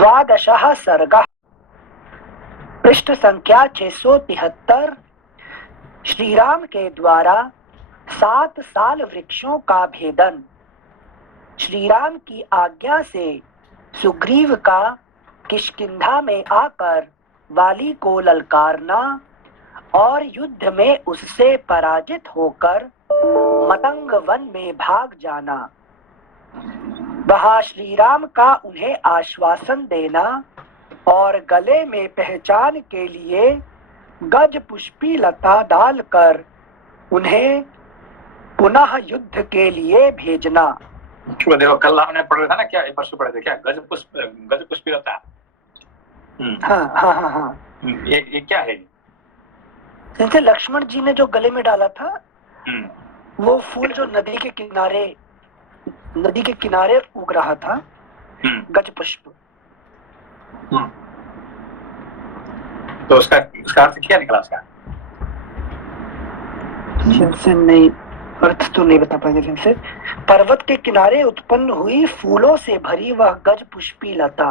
द्वादशः सर्गः। पृष्ठ संख्या 673। श्रीराम के द्वारा 7 साल वृक्षों का भेदन। श्रीराम की आज्ञा से सुग्रीव का किष्किंधा में आकर वाली को ललकारना और युद्ध में उससे पराजित होकर मतंग वन में भाग जाना। वहां श्रीराम का उन्हें आश्वासन देना और गले में पहचान के लिए गज पुष्पी लता डालकर उन्हें पुनः युद्ध के लिए भेजना। देखो कल हमने पढ़ा था ना, क्या परसों पढ़े थे क्या, गज पुष्पी लता। हाँ। ये क्या है? जैसे लक्ष्मण जी ने जो गले में डाला था वो फूल जो नदी के किनारे उग रहा था, गज पुष्प। तो उसका अर्थ क्या निकला उसका? नहीं, अर्थ तो नहीं बता पाएंगे जिनसे। पर्वत के किनारे उत्पन्न हुई फूलों से भरी वह गज पुष्पी लता।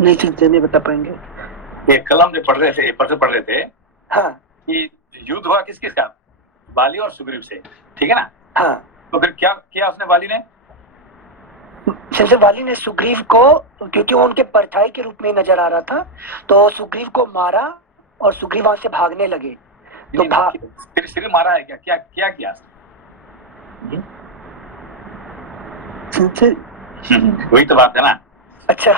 नहीं चिंता नहीं बता पाएंगे। ये कल हम जो पढ़ रहे थे हाँ, कि युद्ध हुआ किस का? बाली और सुग्रीव से, ठीक है ना? हाँ। तो फिर क्या किया उसने बाली ने? जैसे वाली ने सुग्रीव को, क्योंकि वो उनके परछाई के रूप में नजर आ रहा था, तो सुग्रीव को मारा और सुग्रीव वहां से भागने लगे। तो फिर मारा है क्या किया? वही तो बात है ना। अच्छा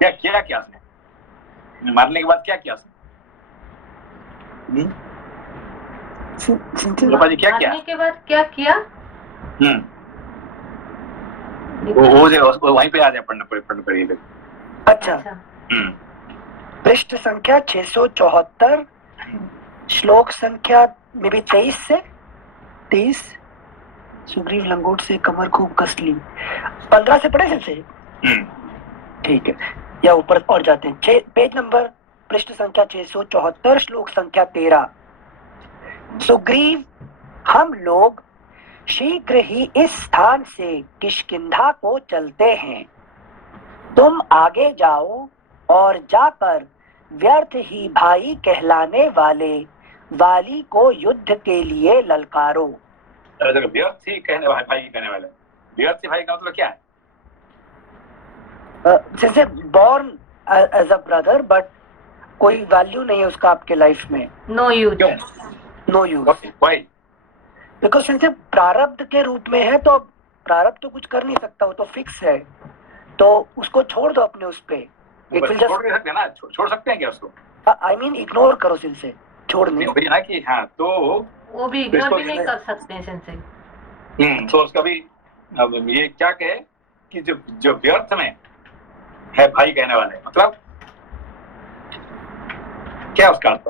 क्या उसने मारने के बाद क्या किया उसने? क्या किया? मारने के बाद क्या किया? वो वहीं पे आ जाए, पढ़ना पड़ेगा। अच्छा। पृष्ठ संख्या 674, श्लोक संख्या में भी 23 से 30। सुग्रीव लंगोट से कमर खूब कस ली। 15 से पढ़े से ठीक है, या ऊपर और जाते हैं। पेज नंबर पृष्ठ संख्या 674, श्लोक संख्या 13। सुग्रीव, हम लोग शीघ्र ही इस स्थान से किष्किंधा को चलते हैं। तुम आगे जाओ और जाकर व्यर्थ ही भाई कहलाने वाले वाली को युद्ध के लिए ललकारो। व्यर्थ ही भाई कहने वाले, व्यर्थ भाई का मतलब क्या है? जैसे born as a brother but कोई वैल्यू नहीं है उसका आपके लाइफ में। No use. Why? बिकॉज जैसे प्रारब्ध के रूप में है, तो प्रारब्ध तो कुछ कर नहीं सकता, वो तो फिक्स है, तो उसको छोड़ दो अपने उस पे। छोड़ सकते हैं क्या उसको? आई मीन इग्नोर करो सिंसे, छोड़ने ना कि हाँ, तो वो भी इग्नोर भी नहीं कर सकते हैं सिंसे। तो उसका भी अब ये क्या कहे कि जो व्यर्थ में है भाई कहने वाले, मतलब क्या उसका अर्थ?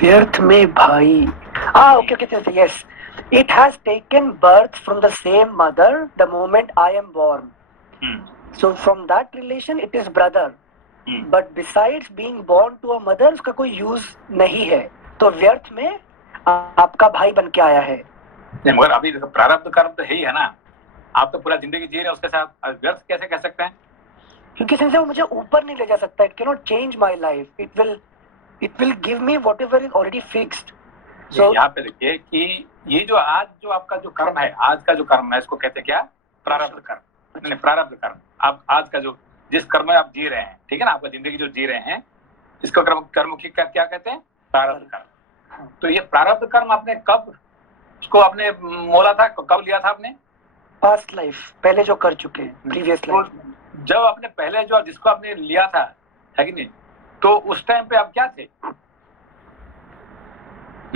व्यर्थ में भाई, okay, yes, it has taken birth from the same mother the moment I am born. So from that relation it is brother. But besides being born to a mother, उसका कोई यूज नहीं है, तो व्यर्थ में आपका भाई बन के आया है। मगर अभी प्रारब्ध कर्म तो है ही है ना, आप तो पूरा जिंदगी जी रहे हैं उसके साथ, व्यर्थ कैसे कह सकते हैं? क्योंकि सिंसे वो मुझे ऊपर नहीं ले जा सकता। It cannot change my life. It will give me whatever is already fixed. So यहाँ पे देखिए कि ये जो आज जो आपका जो कर्म है, आज का जो कर्म है, इसको कहते हैं क्या? प्रारब्ध कर्म। प्रारब्ध कर्म, आप आज का जो जिस कर्म में आप जी रहे हैं, ठीक है ना, आपका जिंदगी जो जी रहे हैं, इसको कर्म की क्या कहते हैं? प्रारब्ध कर्म। तो ये प्रारब्ध कर्म आपने कब उसको आपने मोला था, कब लिया था आपने? पास्ट लाइफ, पहले जो कर चुके हैं, प्रीवियस लाइफ। जब आपने पहले जो जिसको आपने लिया था, है कि नहीं, तो उस टाइम पे आप क्या थे?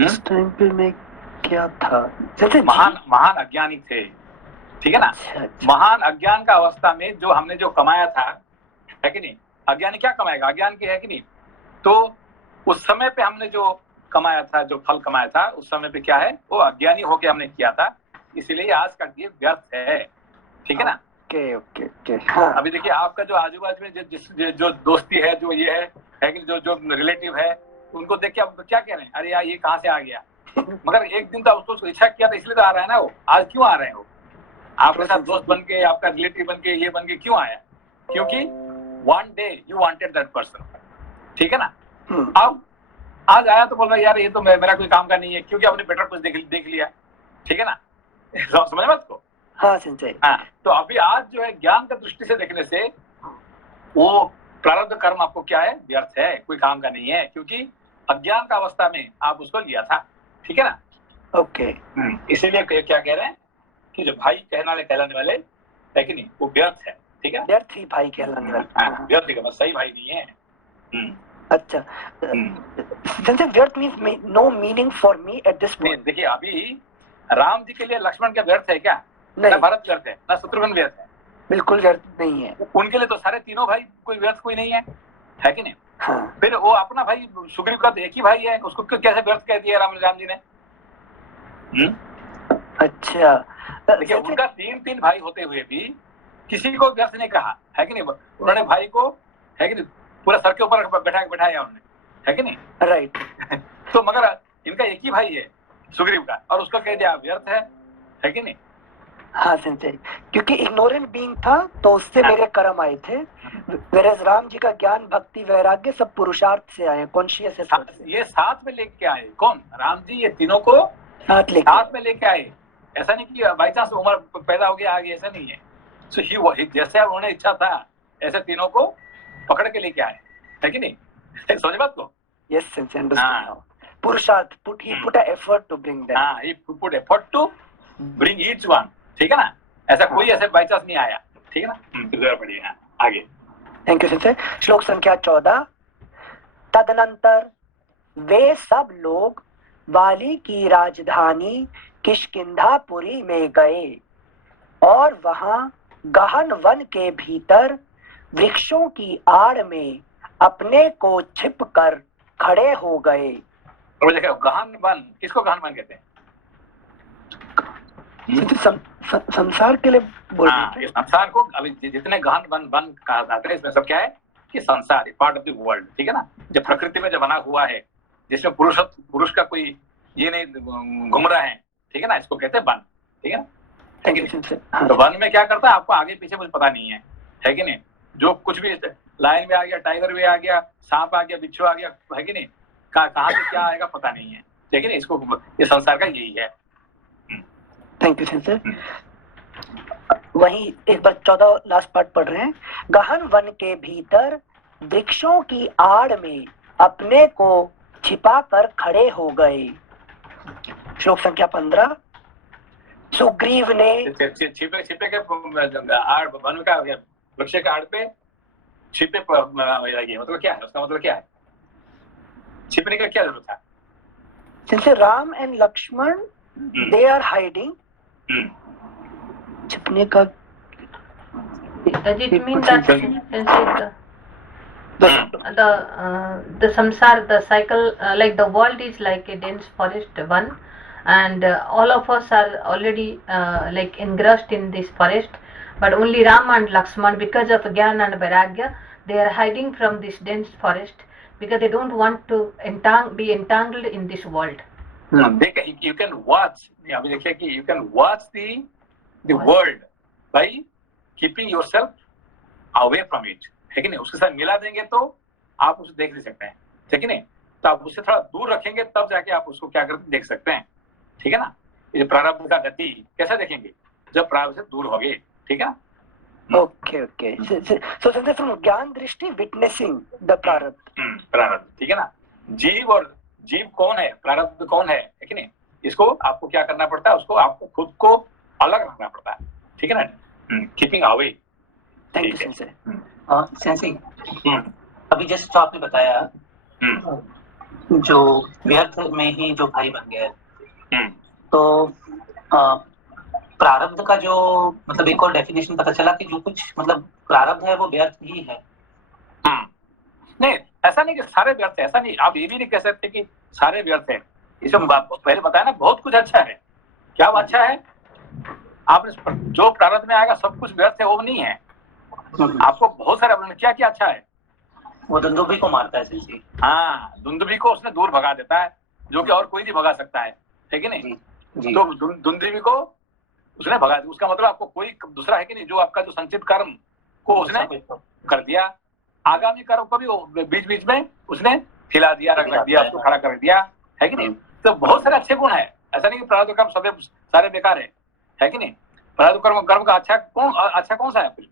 उस टाइम पे मैं क्या था? महान अज्ञानी थे, ठीक है ना? अच्छा। महान अज्ञान का अवस्था में जो हमने जो कमाया था, है कि नहीं, अज्ञानी क्या कमाएगा? अज्ञान की, है कि नहीं? तो उस समय पे हमने जो कमाया था, जो फल कमाया था, उस समय पे क्या है? वो अज्ञानी होके हमने किया था, इसीलिए आज का ये व्यर्थ है, ठीक है ना? ओके। हाँ। अभी देखिए आपका जो आजू बाजू में जो दोस्ती है, जो ये है कि जो रिलेटिव है, उनको देख के आप क्या कह रहे हैं? अरे यार ये कहाँ से आ गया? मगर एक दिन तो उसको इच्छा किया था, इसलिए तो आ रहा है ना वो। आज क्यों आ रहे हैं वो? आपके साथ दोस्त बन के, आपका रिलेटिव बन के, ये बन के क्यों आया? क्योंकि one day you wanted that person, ठीक है ना। अब आज आया तो बोल रहा यार ये तो मेरा कोई काम का नहीं है, क्योंकि आपने बेटर कुछ देख लिया, ठीक है ना। समझ बात को? हाँ संजय। हाँ, तो अभी आज जो है ज्ञान का दृष्टि से देखने से वो प्रारब्ध कर्म आपको क्या है? व्यर्थ है, कोई काम का नहीं है, क्योंकि अज्ञान का अवस्था में आप उसको लिया था, ठीक है ना। ओके। इसीलिए क्या कह रहे हैं कि जो भाई कहलाने वाले है कि नहीं, वो व्यर्थ है, ठीक है। व्यर्थ ही भाई कहलाने वाले, व्यर्थ का सही भाई नहीं है। अच्छा, संजय व्यर्थ means no meaning for me at this point. देखिए अभी राम जी के लिए लक्ष्मण क्या व्यर्थ है क्या? नहीं, ना भरत व्यर्थ है, ना शत्रुघ्न व्यर्थ है, बिल्कुल व्यर्थ नहीं है। उनके लिए तो सारे तीनों भाई कोई व्यर्थ कोई नहीं है कि नहीं। हाँ। फिर वो अपना भाई सुग्रीव का तो एक ही भाई है, उसको कैसे व्यर्थ कह दिया राम जी ने? अच्छा, देखिए उनका तीन भाई होते हुए भी किसी को व्यर्थ नहीं कहा, है कि नहीं। उन्होंने भाई को, है कि नहीं, पूरा सर के ऊपर बैठाया उन्होंने, है कि नहीं। राइट। तो मगर इनका एक ही भाई है सुग्रीव का, और उसको कह दिया व्यर्थ है कि नहीं। हाँ संजय, क्योंकि इग्नोरेंट बीइंग था तो उससे मेरे कर्म आए थे, वेरएज राम जी का ज्ञान भक्ति वैराग्य सब पुरुषार्थ से आए, कॉन्शियस एफर्ट से। ये साथ में लेके आए कौन? राम जी ये तीनों को साथ में लेके आए। ऐसा नहीं कि बाई चांस उम्र पैदा हो गया आगे, ऐसा नहीं है। सो ही जैसे उन्होंने इच्छा था ऐसे तीनों को पकड़ के लेके आए, है कि नहीं। समझ बात को? Yes Sanjay, understood now. पुरुषार्थ, he put an effort to bring them. हाँ, he put effort to bring each one, ठीक है ना। ऐसा कोई ऐसे बाई चांस नहीं आया, ठीक है ना। बढ़िया, आगे। Thank you Sanjay. श्लोक संख्या 14। तदनंतर वे सब लोग वाली की राजधानी किष्किंधापुरी में गए और वहां गहन वन के भीतर वृक्षों की आड़ में अपने को छिप कर खड़े हो गए। गहन वन, किसको गहन वन कहते हैं? संसार के लिए बोल रहे हैं। संसार को अभी जितने गहन वन कहा जाता है, इसमें सब क्या है कि संसार पार्ट ऑफ द वर्ल्ड, ठीक है ना। जब प्रकृति में जब बना हुआ है, जिसमें पुरुष का कोई ये नहीं घूम रहा है, ठीक है ना, इसको कहते हैं वन, ठीक है ना। तो वन में क्या करता है आपको आगे पीछे कुछ पता नहीं है कि नहीं। जो कुछ भी लाइन में आ गया, टाइगर भी आ गया, सांप आ गया, बिच्छू आ गया, है कि नहीं, कहाँ से क्या आएगा पता नहीं है, ठीक है ना। इसको ये संसार का यही है। Thank you sir. वही एक बार 14 लास्ट पार्ट पढ़ रहे हैं। गहन वन के भीतर वृक्षों की आड़ में अपने को छिपा कर खड़े हो गए। श्लोक संख्या 15। सुग्रीव ने छिपे के आड़, वन का वृक्ष के आड़ पे छिपे, मतलब क्या है उसका? मतलब क्या है छिपने का? क्या जरूरत था? जैसे Ram and Lakshman they are hiding, छिपने का does it mean that the samsar, the cycle, like the world is like a dense forest one, and all of us are already like engrossed in this forest, but only Ram and Lakshman, because of Gyan and Vairagya, they are hiding from this dense forest because they don't want to be entangled in this world. You can watch, अभी देखिए कि you can watch the world by keeping yourself away from it, है कि नहीं। उसके साथ मिला देंगे तो आप उसे देख नहीं सकते हैं, ठीक है नहीं। तो आप उससे थोड़ा दूर रखेंगे तब जाके आप उसको क्या करते देख सकते हैं, ठीक है ना। ये प्रारब्ध का गति कैसे देखेंगे? जब प्रारब्ध से दूर होगे, ठीक है। Okay okay. So Sanjay, from ज्ञान दृष्टि विटनेसिंग द प्रारब्ध, ठीक है ना। जीव कौन है, प्रारब्ध कौन है कि नहीं। इसको आपको क्या करना पड़ता है? उसको आपको खुद को अलग रखना पड़ता है, ठीक है ना। Keeping away. Thank you Sanjay. Sensi, अभी जस्ट जो आपने बताया, जो व्यर्थ में ही जो भाई बन गया, तो प्रारब्ध का जो मतलब एक और डेफिनेशन पता चला कि जो कुछ मतलब प्रारब्ध है वो व्यर्थ ही है। नहीं, ऐसा नहीं कि सारे व्यर्थ है, ऐसा नहीं। आप ये भी नहीं कह सकते कि सारे व्यर्थ है। इसमें पहले बताया ना, बहुत कुछ अच्छा है। क्या अच्छा है? आपने जो प्रारब्ध में आएगा सब कुछ व्यर्थ है, वो नहीं है। आपको बहुत सारे क्या क्या अच्छा है? वो दुंदुभी को मारता है। हाँ, दुंदुभी को उसने दूर भगा देता है, जो कि और कोई नहीं भगा सकता है कि नहीं। तो दुंदुभी को उसने भगा दिया। उसका मतलब आपको कोई दूसरा है कि नहीं जो आपका जो संचित कर्म को उसने कर दिया, आगामी कर्म को भी बीच बीच में उसने हिला दिया, रख दिया, उसको खड़ा कर दिया, है कि नहीं। तो बहुत सारे अच्छे गुण है, ऐसा नहीं कि प्रारब्ध कर्म सब सारे बेकार है कि नहीं। प्रारब्ध कर्म का अच्छा कौन सा है फिर?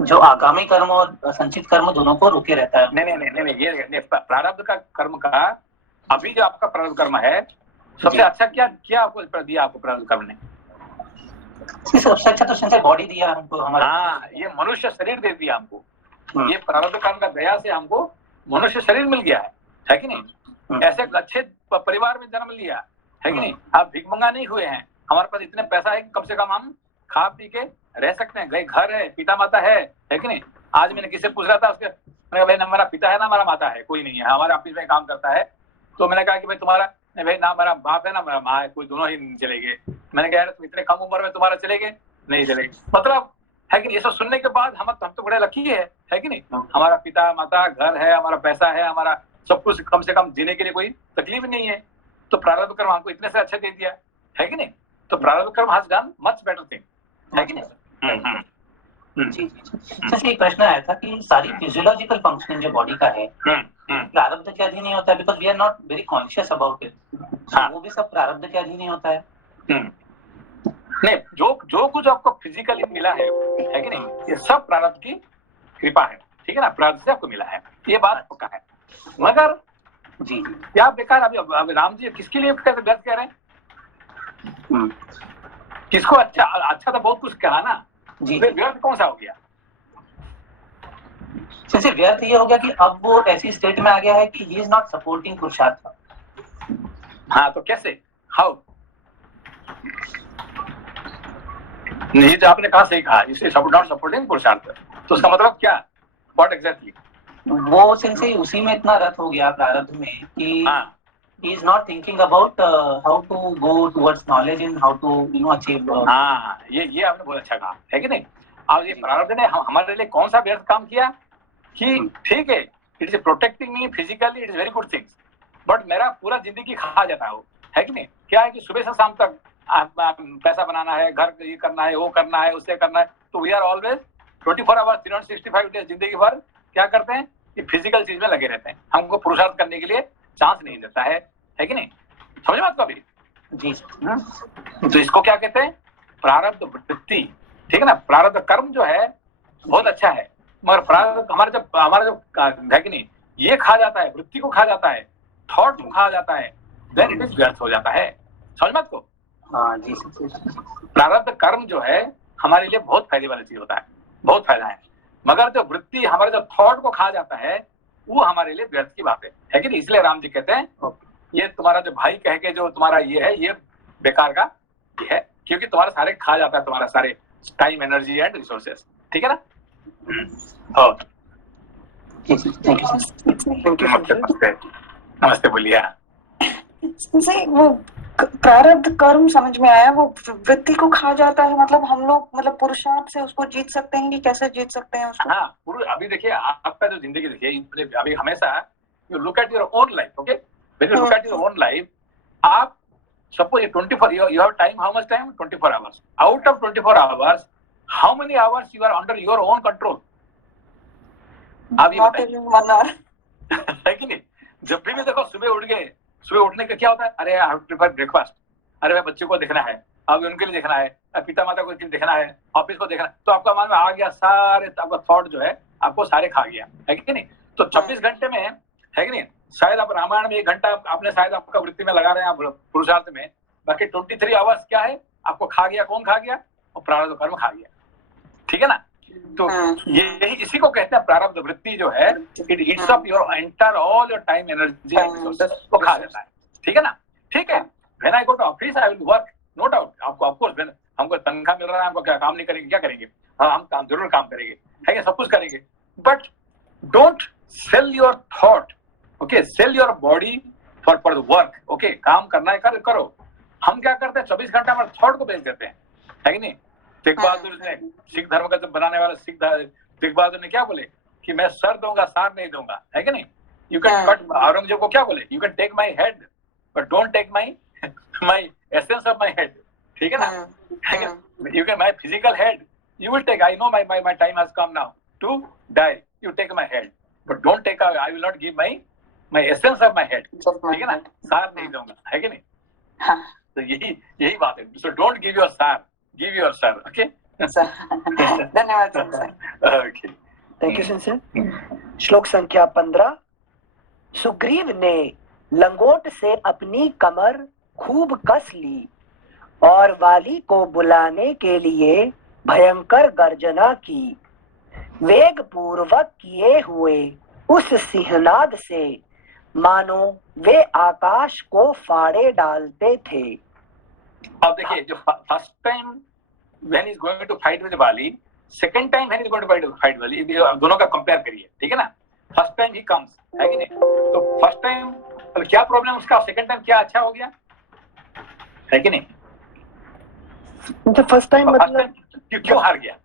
जो आगामी कर्म और संचित कर्म दोनों को रोके रहता है। नहीं, ये प्रारब्ध का कर्म का, अभी जो आपका प्रारब्ध कर्म है सबसे अच्छा क्या आपको दिया, आपको प्रारब्ध कर्म ने? सबसे अच्छा तो संजय बॉडी दिया हमको, हमारा। हाँ, ये मनुष्य शरीर दे दिया हमको। ये प्रारब्ध कर्म का दया से हमको मनुष्य शरीर मिल गया है कि नहीं। ऐसे अच्छे परिवार में जन्म लिया, है कि नहीं। आप भिखमंगा नहीं हुए हैं, हमारे पास इतने पैसा है कि कम से कम हम खा पी के रह सकते हैं, घर है, पिता माता है कि नहीं। आज मैंने किसी से पूछ रहा था, उसके मैंने कहा भाई ना हमारा पिता है ना हमारा माता है, कोई नहीं है, हमारे ऑफिस में काम करता है। तो मैंने कहा कि भाई तुम्हारा, भाई ना हमारा बाप है ना हमारा माँ है, कोई दोनों ही नहीं चलेंगे। मैंने कहा यार तुम इतने कम उम्र में तुम्हारा चलेंगे, नहीं चलेंगे। मतलब है कि नहीं। ये सब सुनने के बाद हम तो बड़े लकी है कि नहीं। हमारा पिता माता, घर है, हमारा पैसा है, हमारा सब कुछ, कम से कम जीने के लिए कोई तकलीफ नहीं है। तो प्रारब्ध कर्म हमको इतने से अच्छा दे दिया, है कि नहीं। तो प्रारब्ध कर्म has done much better thing, है कि नहीं। जी। एक प्रश्न आया था कि सारी फिजियोलॉजिकल फंक्शनिंग जो बॉडी का है प्रारब्ध के अधीन नहीं होता है, because we are not very conscious about it. वो भी सब प्रारब्ध के अधीन नहीं होता है। नहीं, जो कुछ आपको फिजिकली मिला है कि नहीं, ये सब प्रारब्ध की कृपा है, ठीक है ना। प्रारब्ध से आपको मिला है, ये बात पक्का है। मगर जी क्या बेकार अभी राम जी किसके लिए कैसे व्यर्थ कह रहे हैं? किसको अच्छा तो बहुत कुछ कहा ना जी। व्यर्थ कौन सा हो गया? जैसे व्यर्थ ये हो गया कि अब वो ऐसी स्टेट में आ गया है कि ही इज नॉट सपोर्टिंग पुरुषार्थ। हाँ, तो कैसे, हाउ? नहीं, तो आपने कहा सही कहा, इसे नॉट सपोर्टिंग पुरुषार्थ, तो उसका मतलब क्या, व्हाट एग्जैक्टली? वो सिंसे उसी में इतना रत हो गया प्रारब्ध में कि he is not thinking about how to go towards knowledge and how to achieve ये आपने बहुत अच्छा कहा, है कि नहीं। अब ये प्रारब्ध ने हमारे लिए कौन सा व्यर्थ काम किया कि ठीक है, it is protecting me physically, it is very good things, but मेरा पूरा जिंदगी खा जाता है वो, है कि नहीं। क्या है कि सुबह से शाम तक पैसा बनाना है, घर ये करना है, वो करना है, उससे करना है, तो we are always 24 hours 365 days जिंदगी भर क्या करते हैं कि फिजिकल चीज में लगे रहते हैं। हमको पुरुषार्थ करने के लिए चांस नहीं देता है कि नहीं। समझ बात को अभी जी। तो इसको क्या कहते हैं, प्रारब्ध वृत्ति, ठीक है ना। प्रारब्ध कर्म जो है बहुत अच्छा है, मगर प्रारब्ध हमारा जो है कि नहीं, ये खा जाता है, वृत्ति को खा जाता है, थॉट को खा जाता है, देन इट इज व्यर्थ हो जाता है। समझ बात को। हाँ जी। प्रारब्ध कर्म जो है हमारे लिए बहुत फायदे वाली चीज होता है, बहुत फायदा है, मगर जो वृत्ति हमारे जो थॉट को खा जाता है वो हमारे लिए व्यर्थ की बात है कि नहीं। इसलिए राम जी कहते हैं ये तुम्हारा जो भाई कह के जो तुम्हारा ये है, ये बेकार का ये है, क्योंकि तुम्हारा सारे खा जाता है, तुम्हारा सारे टाइम, एनर्जी एंड रिसोर्सेस, ठीक है ना। नमस्ते बोलिए। वो प्रारब्ध कर्म समझ में आया, वो वृत्ति को खा जाता है, मतलब हम लोग मतलब पुरुषार्थ से उसको जीत सकते हैं कि कैसे जीत सकते हैं उसको? हाँ, अभी देखिए आपका जो जिंदगी देखिए, अभी हमेशा you look at your own life, okay, when you look at your own life, आप suppose 24 you have time, how much time? 24 hours. Out of 24 hours how many hours you are under your own control? आप ये बताइए, है कि नहीं। जब भी देखो सुबह उठ गए, सुबह उठने का क्या होता है, अरे I have to prepare breakfast, अरे भाई बच्चों को देखना है, अब उनके लिए देखना है, पिता माता को देखना है, ऑफिस को देखना है, तो आपका मन में आ गया सारे, आपका थॉट जो है आपको सारे खा गया, है कि नहीं। तो 24 घंटे में, है कि नहीं, शायद आप रामायण में 1 घंटा आपने शायद आपका वृत्ति में लगा रहे हैं, आप पुरुषार्थ में, बाकी 23 आवर्स क्या है आपको खा गया, कौन खा गया? और प्रारब्ध कर्म खा गया, ठीक है ना। तो यही इसी को कहते हैं प्रारब्ध वृत्ति जो है, it eats up your entire all your time, energy and resources को खा जाता है, ठीक है ना। ठीक है, when I go to office I will work, no doubt. आपको ऑफ कोर्स हमको तनख्वाह मिल रहा है, हमको क्या काम नहीं करेंगे, क्या करेंगे? हाँ, हम काम जरूर काम करेंगे, है कि सब कुछ करेंगे, but don't sell your thought, okay, sell your body for the work, okay. काम करना है करो। हम क्या करते हैं 24 घंटा हमारे थॉट को बेच देते हैं, है कि नहीं। तेग बहादुर ने, सिख धर्म का जब बनाने वाला तेग बहादुर ने क्या बोले कि मैं सर दूंगा, सार नहीं दूंगा, है कि नहीं। यू कैन बट औरंगजेब को क्या बोले, you can take my head but don't take my my essence of my head, ठीक है ना, you can my physical head you will take, I know my time has come now to die, you take my head but don't take, I will not give my essence of my head, ठीक है ना, सार नहीं दूंगा, है कि नहीं? हाँ तो यही बात है, so don't give your sar, give your sir, okay? धन्यवाद sir. Okay. Thank you sir. श्लोक संख्या 15। सुग्रीव ने लंगोट से अपनी कमर खूब कस ली और वाली को बुलाने के लिए भयंकर गर्जना की। वेग पूर्वक किए हुए उस सिंहनाद से मानो वे आकाश को फाड़े डालते थे। अब देखिए, जो first time when he is going to fight with Bali, second time when he is going to fight with Bali, दोनों का कंपेयर करिए, ठीक है ना। फर्स्ट टाइम ही कम्स, है कि नहीं? तो फर्स्ट टाइम क्या प्रॉब्लम उसका, सेकंड टाइम क्या अच्छा हो गया, है कि नहीं? तो फर्स्ट टाइम मतलब क्यों हार गया?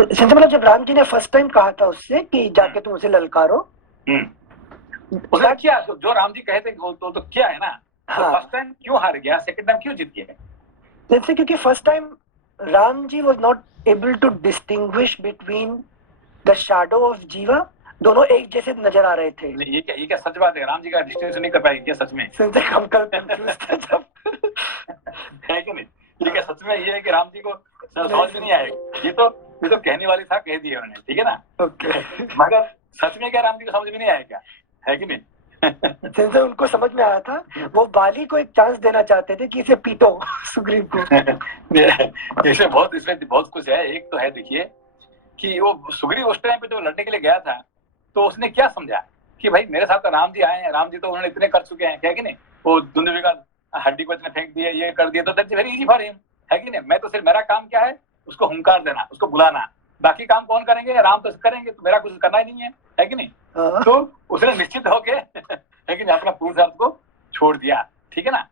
मतलब जब राम जी ने फर्स्ट टाइम कहा था उससे कि जाके तुम उसे ललकारो, उसने किया जो राम जी कहे थे तो क्या है ना। हाँ। फर्स्ट टाइम क्यों हार गया, सेकंड टाइम क्यों जीत गया? जैसे क्योंकि first time Ram ji was not able to distinguish between the shadow of jiva, दोनों एक जैसे नजर आ रहे थे। ये क्या सच बात है? राम जी का डिस्टिंक्शन नहीं कर पाए क्या सच में? संजय हम कल कंफ्यूज थे जब है कि नहीं? ये क्या सच में ये है कि राम जी को समझ में नहीं आएगा? ये तो कहने वाली था, कह दिया उन्होंने, ठीक है ना। ओके, मगर सच में क्या राम जी को समझ में नहीं आएगा, है कि नहीं? संजय उनको समझ में आया था, वो बाली को एक चांस देना चाहते थे कि इसे पीटो सुग्रीव को। इसमें बहुत कुछ है। एक तो है, देखिए कि वो सुग्रीव उस टाइम पे जो लड़ने के लिए गया था, तो उसने क्या समझा कि भाई मेरे साथ तो राम जी आए हैं, राम जी तो उन्होंने इतने कर चुके हैं, क्या कि नहीं, वो दुंदुभी का हड्डी को इतने फेंक दिया, ये कर दिया, तो that's very easy for him, है कि नहीं। मैं तो सिर्फ, मेरा काम क्या है, उसको हुंकार देना, उसको बुलाना, बाकी काम कौन करेंगे, राम तो करेंगे, तो मेरा कुछ करना ही नहीं है कि नहीं। तो उसने निश्चित होके है कि नहीं अपना पुरुषार्थ को छोड़ दिया, ठीक है ना।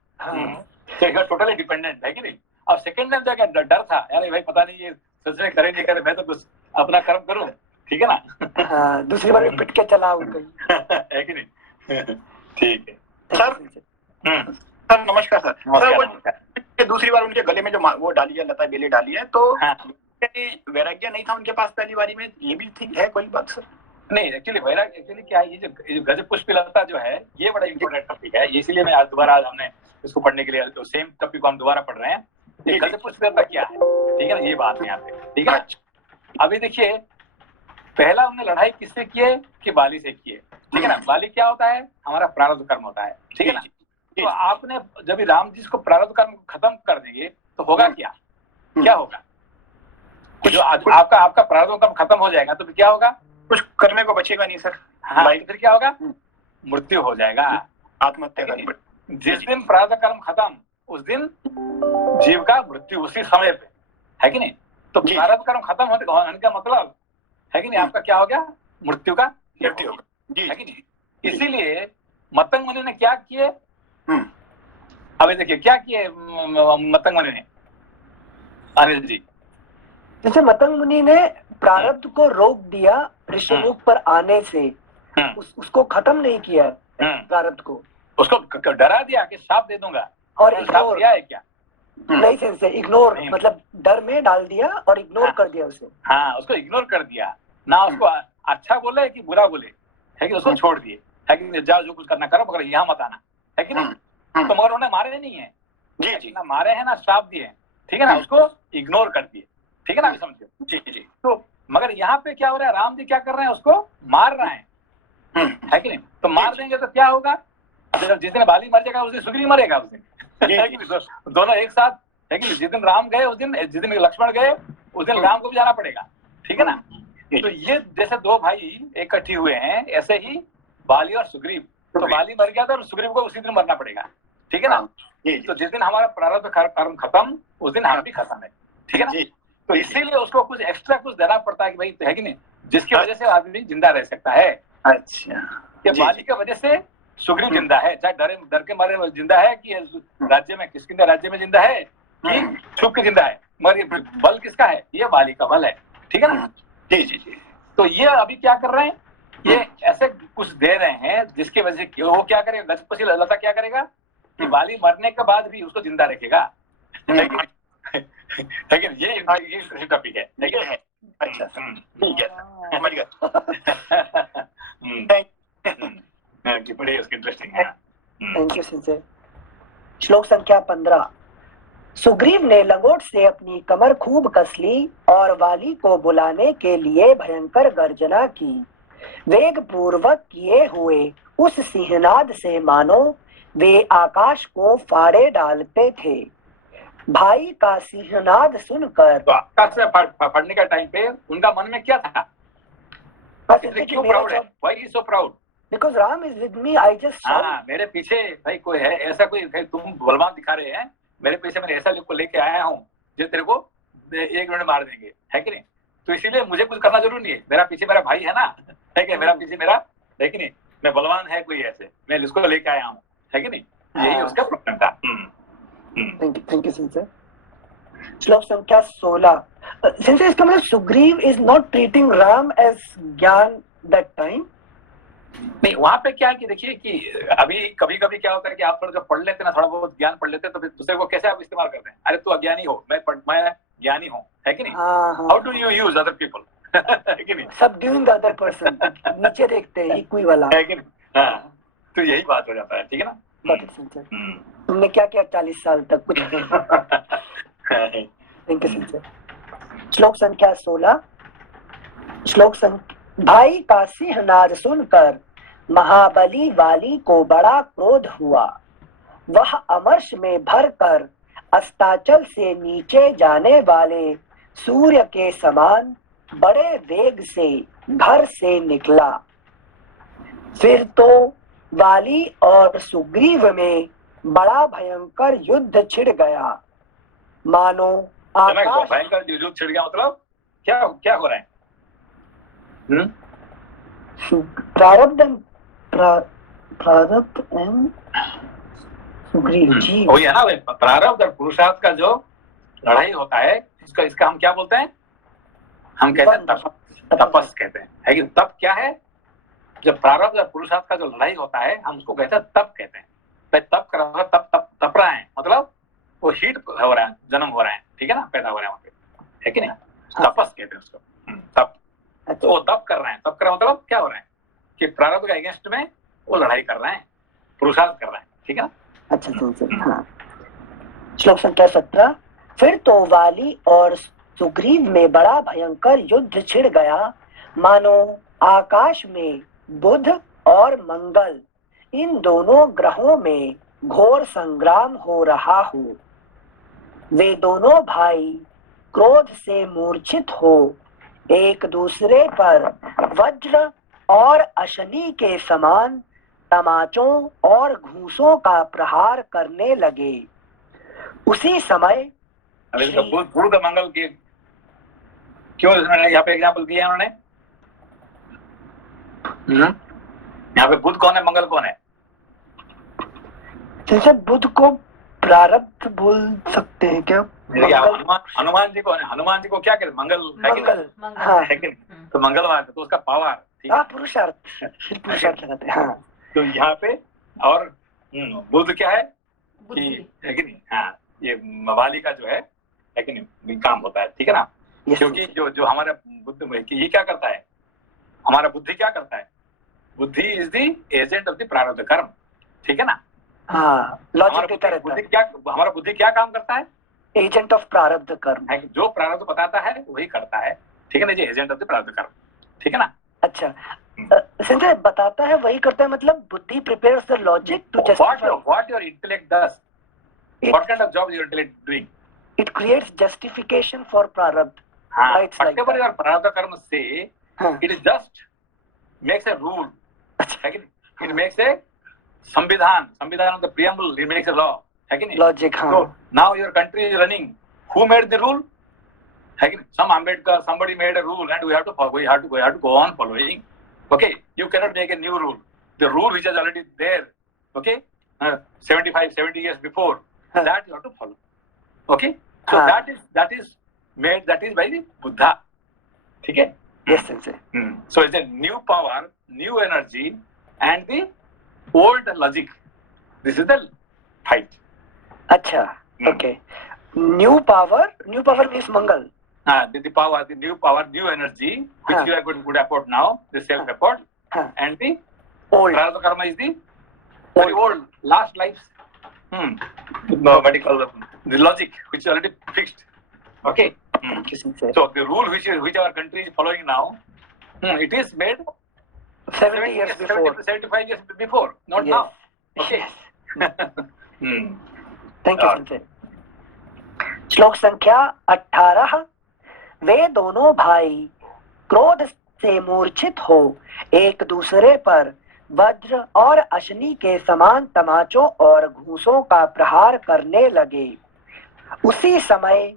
तो टोटली डिपेंडेंट, है कि नहीं। अब सेकंड टाइम क्या डर था, यार भाई पता नहीं ये सच में करे नहीं करे, मैं तो कुछ अपना कर्म करूं, ठीक है ना। हाँ, दूसरी बार पिट के चला है कि नहीं। ठीक है सर। सर नमस्कार सर। सर वो दूसरी बार उनके गले में जो वो डाली है, लता बेली डाली है, तो वैराग्य नहीं था उनके पास पहली बारी में, ये भी ठीक है कोई बात सर? नहीं, एक्चुअली वैराग्य एक्चुअली क्या है, ये जो गज पुष्प लता जो है, ये बड़ा इंपॉर्टेंट टॉपिक है, इसीलिए मैं आज दोबारा हमने इसको पढ़ने के लिए, तो सेम टॉपिक को हम दोबारा पढ़ रहे हैं। ये गज पुष्प लता क्या है, ठीक है ना, ये बात है यहाँ पे, ठीक है। अभी देखिए, पहला हमने लड़ाई किससे किए कि बाली से किए, ठीक है ना। बाली क्या होता है, हमारा प्रारब्ध कर्म होता है, ठीक है ना। तो आपने जब राम जी इसको प्रारब्ध कर्म खत्म कर देंगे तो होगा क्या होगा, जो आपका प्रारब्ध कर्म खत्म हो जाएगा तो फिर क्या होगा, कुछ करने को बचेगा नहीं सर। हाँ, फिर क्या होगा, मृत्यु हो जाएगा, आत्महत्या करनी। जिस दिन प्रारब्ध कर्म खत्म, उस दिन जीव का मृत्यु उसी समय पे, है कि नहीं। तो प्रारब्ध कर्म खत्म होने का मतलब है कि नहीं, आपका क्या हो गया, मृत्यु का मृत्यु होगा, है कि नहीं। इसीलिए मतंग मुनि ने क्या किए, अभी देखिए क्या किए मतंग मुनि ने, अनिल जी। जैसे मतंग मुनि ने प्रारब्ध को रोक दिया ऋषिमुख पर आने से, उसको खत्म नहीं किया प्रारब्ध को, उसको डरा दिया कि शाप दे दूंगा, और शाप दिया है क्या? नहीं से इग्नोर, मतलब डर में डाल दिया और इग्नोर कर दिया उसे। हाँ, उसको इग्नोर कर दिया ना, उसको अच्छा बोले कि बुरा बोले, है कि उसको छोड़ दिए, है कि जाओ जो कुछ करना करो, मगर यहाँ मत आना, है कि नहीं। तो मगर उन्हें मारे नहीं है जी, ना मारे हैं ना श्राप दिए, ठीक है ना, उसको इग्नोर कर दिए, ठीक है ना, समझो जी। तो मगर यहाँ पे क्या हो रहा है, राम जी क्या कर रहे हैं, उसको मार रहे हैं, है कि नहीं। तो मार देंगे तो क्या होगा, जिस दिन बाली मर जाएगा उस दिन सुग्रीव मरेगा, उस दिन दोनों एक साथ, है कि जिस दिन राम गए उस दिन, जिस दिन लक्ष्मण गए उस दिन राम को भी जाना पड़ेगा, ठीक है ना। तो ये जैसे दो भाई इकट्ठे हुए हैं, ऐसे ही बाली और सुग्रीव। तो बाली मर गया था और सुग्रीव को उसी दिन मरना पड़ेगा, ठीक है ना। तो जिस दिन हमारा प्रारब्ध कर्म खत्म, उस दिन हम भी खत्म है, ठीक है ना। तो इसीलिए उसको कुछ एक्स्ट्रा कुछ देना पड़ता है कि भाई, है कि नहीं, जिसकी वजह से आदमी जिंदा रह सकता है। अच्छा, ये बाली की वजह से सुग्रीव जिंदा है, चाहे डर के मारे जिंदा है कि राज्य में, किसके राज्य में जिंदा है कि छुप के जिंदा है, मगर ये बल किसका है, ये बाली का बल है, ठीक है ना। जी। तो ये अभी क्या कर रहे हैं, ये ऐसे कुछ दे रहे हैं जिसकी वजह से वो क्या करेगा, गजपति लता क्या करेगा कि वाली मरने के बाद भी उसको जिंदा रखेगा। लेकिन ये टॉपिक है, ठीक है। अच्छा ठीक है, समझ गया। कि बड़ी उसकी इंटरेस्टिंग है। थैंक यू सिंसे। श्लोक संख्या 15। सुग्रीव ने लंगोट से अपनी कमर खूब कस ली और वाली को बुलाने के लिए भयंकर गर्जना की। वेग पूर्वक किए हुए उस सिंहनाद से मानो वे आकाश को फाड़े डालते थे। भाई का सिंहनाद सुनकर तो आकाश से फाड़ने का टाइम पे उनका मन में क्या था? क्यों प्राउड है? Why he so proud? Because Ram is with me, I just saw. हाँ, मेरे पीछे भाई कोई है, ऐसा कोई है, तुम बलवान दिखा रहे हैं, मेरे पीछे मैंने ऐसा लोग को लेके आया हूँ जो तेरे को 1 मिनट मार देंगे, है कि नहीं? तो इसीलिए मुझे कुछ करना जरूरी नहीं है, मेरा पीछे मेरा भाई है ना, है कि मेरा पीछे मेरा, है कि नहीं? मैं बलवान है कोई ऐसे, मैं इसको लेके आया हूँ, है कि नहीं? यही उसका प्रॉब्लम था। थैंक यू सिंसे। श्लोक संख्या 16। सिंसे इसका मतलब Sugriva is not treating Ram as gyan that time. नहीं, वहां पे क्या है कि देखिए कि अभी कभी कभी क्या होता है कि आप थोड़ा जो पढ़ लेते हैं ना, थोड़ा बहुत ज्ञान पढ़ लेते हैं, तो फिर दूसरे को कैसे आप इस्तेमाल करते हैं? अरे तू अज्ञानी हो, मैं ज्ञानी हूँ, है कि नहीं? How do you use other people, है कि नहीं? सबड्यूइंग द अदर पर्सन, नीचे देखते हैं इक्वी वाला, है कि नहीं? हाँ, तो यही बात हो जाता है, ठीक है ना? तुमने क्या किया 40 साल तक? कुछ। थैंक यू सिंसे। श्लोक संख्या 16। भाई का सिंहनाद सुनकर महाबली वाली को बड़ा क्रोध हुआ। वह अमर्ष में भरकर अस्ताचल से नीचे जाने वाले सूर्य के समान बड़े वेग से घर से निकला। फिर तो वाली और सुग्रीव में बड़ा भयंकर युद्ध छिड़ गया। मानो आकाश भयंकर युद्ध छिड़ गया, मतलब क्या क्या हो रहा है? प्रारब्ध एंड सुग्रीव जी, वही है ना, प्रारब्ध और पुरुषार्थ का जो लड़ाई होता है, इसका हम क्या बोलते हैं? हम कहते हैं तपस कहते हैं, है कि? तप क्या है? जब प्रारब्ध और पुरुषार्थ का जो लड़ाई होता है, हम उसको कहते हैं तप कहते हैं। तप कर रहा है, तप रहा है, मतलब वो हीट हो रहा है, जन्म हो रहा है, ठीक है ना, पैदा हो रहा है वहां पे, है कि नहीं? तपस कहते हैं उसको, तप। तो वो तप कर रहे हैं, तप कर रहा मतलब क्या हो रहा है कि प्रारब्ध के अगेंस्ट में वो लड़ाई कर रहे हैं, पुरुषार्थ कर रहे हैं, ठीक है ना? अच्छा हाँ। श्लोक संख्या 17। फिर तो वाली और सुग्रीव में बड़ा भयंकर युद्ध छिड़ गया। मानो आकाश में बुध और मंगल, इन दोनों ग्रहों में घोर संग्राम हो रहा हो। वे दोनों भाई क्रोध से मूर्छित हो एक दूसरे पर वज्र और अशनी के समान तमाचों और घूंसों का प्रहार करने लगे। उसी समय बुध मंगल की क्यों यहाँ पे एग्जाम्पल दिया उन्होंने? यहाँ पे बुध कौन है, मंगल कौन है? जैसे बुध को प्रारब्ध बोल सकते हैं क्या? हनुमान जी को, हनुमान जी को क्या कहते? मंगल, मंगल, हाँ, तो मंगलवार तो उसका पावर, हाँ, पुरुषार्थ लगाते हैं, हाँ। तो यहाँ पे और बुध क्या है कि, है कि नहीं? हाँ, ये वाली का जो है कि नहीं, काम होता है, ठीक है ना? क्योंकि जो हमारा बुद्ध में ये क्या करता है, हमारा बुद्धि क्या करता है? बुद्धि is the agent of the prarabdha कर्म, ठीक है ना? हाँ, लॉजिक हमारा बुद्धि क्या काम करता है? एजेंट ऑफ प्रारब्ध कर्म है, जो प्रारब्ध बताता है वही करता है, ठीक है ना? ये एजेंट ऑफ द प्रारब्ध कर्म, ठीक है ना? अच्छा, संजय बताता है वही करता है, मतलब बुद्धि prepares the logic to justify what your intellect does, what kind of job your intellect doing, it creates justification for prarabdha. हाँ, व्हाटएवर योर प्रारब्ध कर्म से, it just makes a rule, है कि नहीं? It makes a samvidhan of the preamble, it makes a law, है कि नहीं? लॉजिक, हाँ। So now your country is running, who made the rule? है कि नहीं? Some Ambedkar, somebody made a rule and we have to follow, we have to go on following. Okay, you cannot make a new rule. The rule which is already there, okay, 70 years before, that you have to follow. Okay, so that is made, that is by the Buddha, ठीक है? Yes, sir. So it's a new power new energy and the old logic. This is the fight. अच्छा, okay. New power means Mangal. The power, the new power, new energy, which you are going to put effort now, the self effort, and the Old. prarabdha karma is the very old, last lives. No, what do you call the logic, which is already fixed. Okay. So the rule which our country is following now, it is made 70 years before. 75 years before, not Yes. now. Okay. Thank you Sanjay. श्लोक संख्या 18। वे दोनों भाई क्रोध से मूर्छित हो एक दूसरे पर वज्र और अश्नि के समान तमाचों और घूंसों का प्रहार करने लगे। उसी समय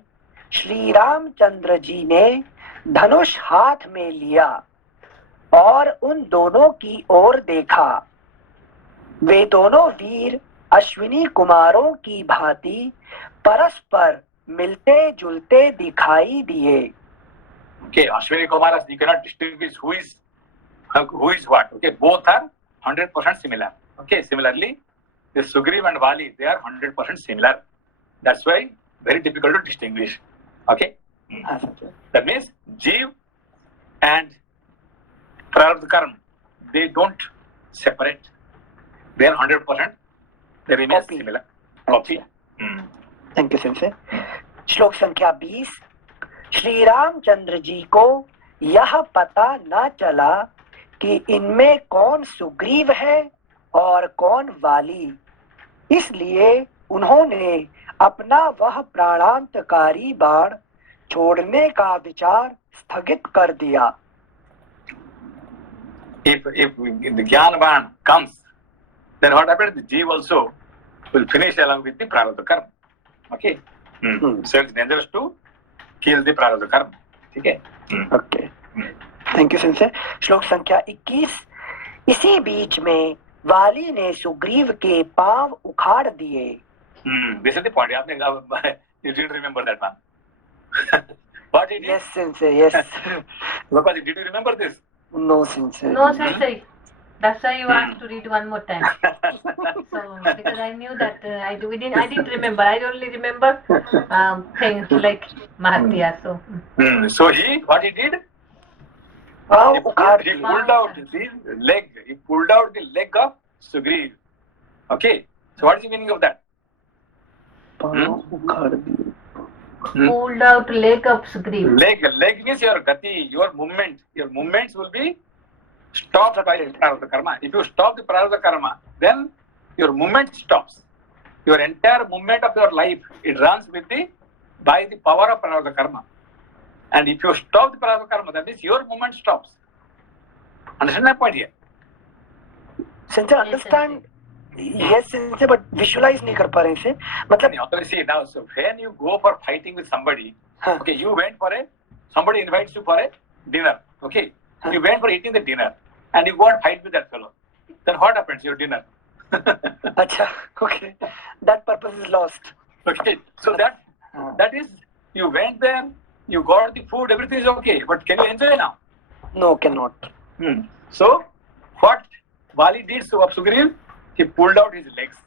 श्री रामचंद्र जी ने धनुष हाथ में लिया और उन दोनों की ओर देखा। वे दोनों वीर अश्विनी कुमारों की भांति परस्पर मिलते जुलते दिखाई दिए। Okay, Ashwini Kumaras, you cannot distinguish who is what. Okay, both are 100% similar. Okay, similarly, the Sugriv and Vali, they are 100% similar. That's why very difficult to distinguish. Okay, that means Jeev and Prarabdha Karma, they don't separate. They are 100%. They remain similar. Copy. Thank you Sanjay. श्लोक संख्या 20। श्री रामचंद्र जी को यह पता न चला कि इनमें कौन सुग्रीव है और कौन वाली, इसलिए उन्होंने अपना वह प्राणांतकारी बाण छोड़ने का विचार स्थगित कर दिया। If the Jnana Ban comes, then what happens? The Jeev also will finish along with the Prarabdha Karma. Okay? So it's dangerous to kill the Prarabdha Karma. Okay? Okay, thank you Sanjay. श्लोक संख्या 21। इसी बीच में वाली ने सुग्रीव के पांव उखाड़ दिए। This is the point. You didn't remember that one. What he did? Yes, Sensei, yes. Lokaji, did you remember this? No, Sensei. No, Sensei. That's why you asked to read one more time. So because I knew that I didn't remember. I only remember things like Mahatya. So. So what he did? पांव He उखाड़ pulled दिए। out the leg. He pulled out the leg of Sugriv. Okay. So what is the meaning of that? पांव उखाड़ दिए। Pulled out leg of Sugriv. Leg means your gati, your movement. Your movements will be stopped by the Prarabdha Karma. If you stop the Prarabdha Karma, then your movement stops. Your entire movement of your life, it runs by the power of Prarabdha Karma. And if you stop the Prarabdha Karma, that means your movement stops. Understand my point here? Sensei, understand? Yes, Sensei, but visualize नहीं कर पा रहे इसे। मतलब See now, so when you go for fighting with somebody, हाँ, okay, you went for somebody invites you for a dinner, okay? You went for eating the dinner and you go and fight with that fellow. Then what happens? Your dinner. अच्छा, okay. That purpose is lost. Okay, so that is, you went there, you got the food, everything is okay, but can you enjoy now? No, cannot. So what Vali did of Sugriv, he pulled out his legs.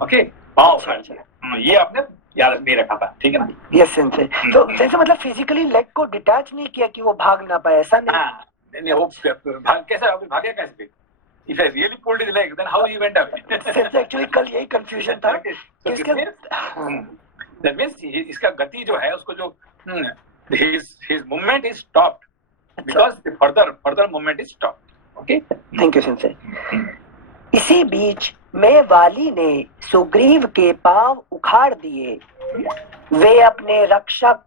Okay, पाँव उखाड़ दिया। ये आपने याद नहीं रखा था, ठीक है ना? Yes, Sensei. तो Sensei मतलब physically leg को detach नहीं किया कि वो भाग ना पाए, ऐसा नहीं? हाँ, नहीं वो भागे कैसे? If I really pulled his leg, then how he went away? Sensei actually कल यही confusion था। Okay. So that means इसका गति जो है उसको जो his movement is stopped because the further movement is stopped. Okay. Thank you, Sensei. इसी बीच में वाली ने सुग्रीव के पांव उखाड़ दिए। वे अपने रक्षक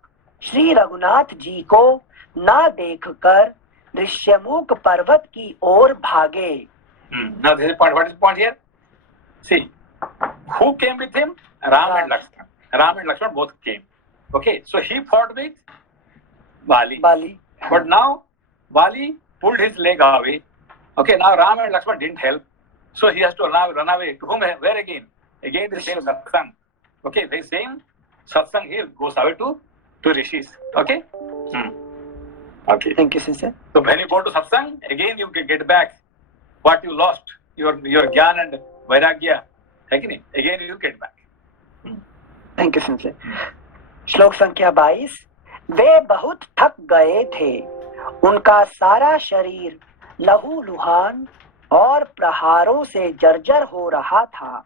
श्री रघुनाथ जी को ना देखकर ऋष्यमुख पर्वत की ओर भागे। Now this is point. What is the point here? See, who came with him? Ram and Lakshman. Ram and Lakshman both came. Okay, so he fought with Vali. But now Vali pulled his leg away. Okay, now Ram and Lakshman didn't help. So he has to now run away. To whom? Where again? Again the same satsang. Okay, the same satsang here goes away to rishis. Okay? Okay. Thank you, Sensei. So when you go to satsang, again you can get back what you lost, your ज्ञान and वैराग्य है कि नहीं, again you get back. Thank you Sanjay. श्लोक संख्या 22। वे बहुत थक गए थे, उनका सारा शरीर लहूलुहान और प्रहारों से जर्जर हो रहा था।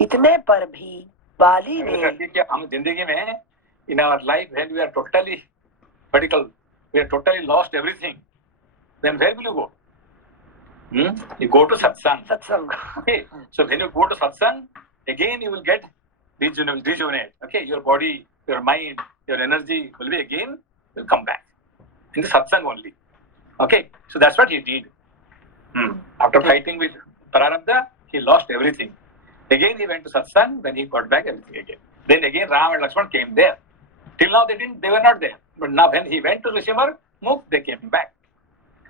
इतने पर भी बाली ने क्या हम जिंदगी में in our life when we are totally vertical, we are totally lost everything, then where will you go? You go to satsang. Okay, so when you go to satsang, again you will get rejuvenate. Okay, your body, your mind, your energy will be again will come back in the satsang only. Okay, so that's what he did. After fighting with Prarabdha, he lost everything. Again he went to satsang, then he got back everything again. Then again Ram and Lakshman came there. Till now they were not there. But now when he went to Rishimar Mukh, they came back.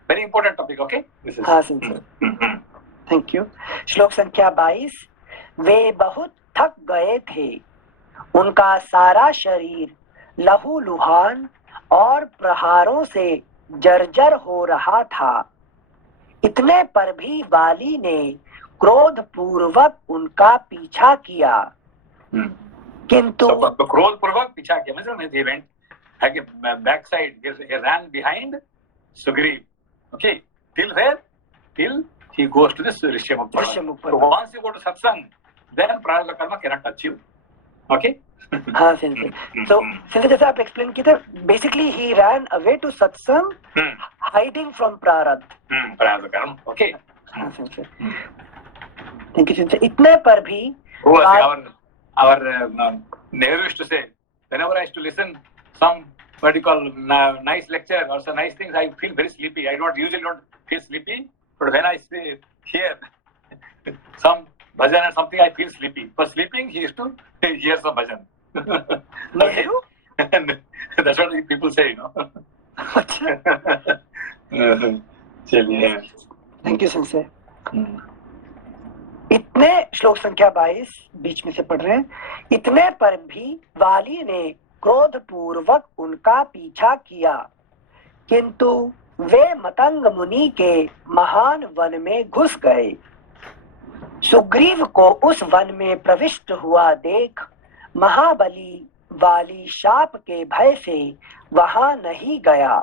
Very important topic, okay? This is... हाँ Sanjay, thank you. श्लोक संख्या 22। वे बहुत थक गए थे, उनका सारा शरीर लहूलुहान और प्रहारों से जर्जर हो रहा था। इतने पर भी वाली ने क्रोध पूर्वक उनका पीछा किया, किंतु क्रोध पूर्वक पीछा किया मतलब he went back side, he ran behind Sugriv. Okay, till where? Till he goes to this Rishyamukh Parvat. So once you go to satsang, then prarabdha karma cannot touch you. Okay? हाँ Sanjay. So Sanjay जैसे आप explain किए थे, basically he ran away to satsang, hiding from prarabdha. Prarabdha karma. Okay. हाँ Sanjay, thank you Sanjay. इतने पर भी our Nehru used to say, whenever I used to listen some what you call nice lecture or some nice things, I feel very sleepy. I usually don't feel sleepy, but when I hear some bhajan or something, I feel sleepy. For sleeping, he used to hear some bhajan. Nehru? That's what people say, you know. चलिए, thank you Sanjay. इतने श्लोक संख्या 22 बीच में से पढ़ रहे हैं। इतने पर भी वाली ने क्रोध पूर्वक उनका पीछा किया, किंतु वे मतंग मुनि के महान वन में घुस गए। सुग्रीव को उस वन में प्रविष्ट हुआ देख महाबली वाली शाप के भय से वहां नहीं गया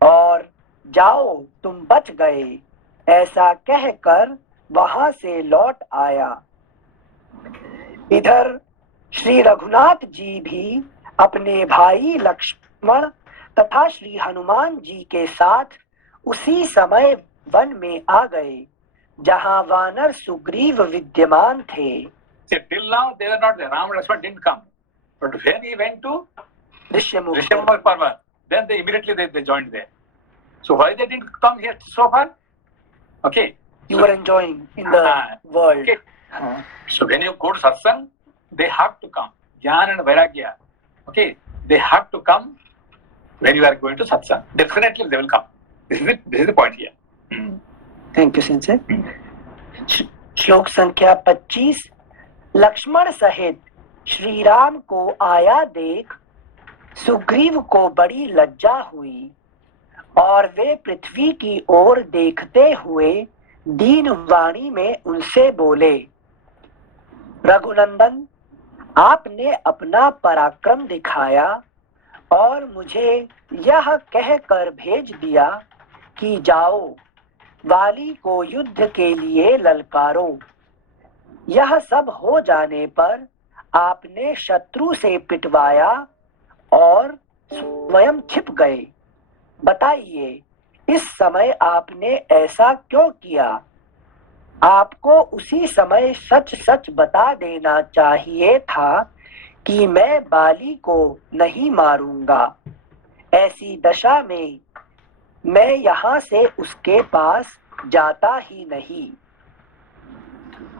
और जाओ तुम बच गए ऐसा कहकर वहां से लौट आया। इधर श्री रघुनाथ जी भी अपने भाई लक्ष्मण तथा श्री हनुमान जी के साथ उसी समय वन में आ गए जहां वानर सुग्रीव विद्यमान थे। Till now they were not there. Ram and Lakshman didn't come, but when he went to Rishyamukh Parvat, then they immediately they joined there. So why they didn't come here so far? Okay. You were enjoying in the world. Okay. So when you go to satsang, they have to come. Jnana and Vairagya. Okay. They have to come when you are going to satsang. Definitely they will come. This is the point here. Thank you, Sensei. श्लोक संख्या 25। लक्ष्मण सहित श्री राम को आया देख सुग्रीव को बड़ी लज्जा हुई और वे पृथ्वी की ओर देखते हुए दीन वाणी में उनसे बोले, रघुनंदन, आपने अपना पराक्रम दिखाया और मुझे यह कहकर भेज दिया कि जाओ वाली को युद्ध के लिए ललकारो। यह सब हो जाने पर आपने शत्रु से पिटवाया और स्वयं छिप गए। बताइए इस समय आपने ऐसा क्यों किया? आपको उसी समय सच सच बता देना चाहिए था कि मैं बाली को नहीं मारूंगा। ऐसी दशा में मैं यहाँ से उसके पास जाता ही नहीं।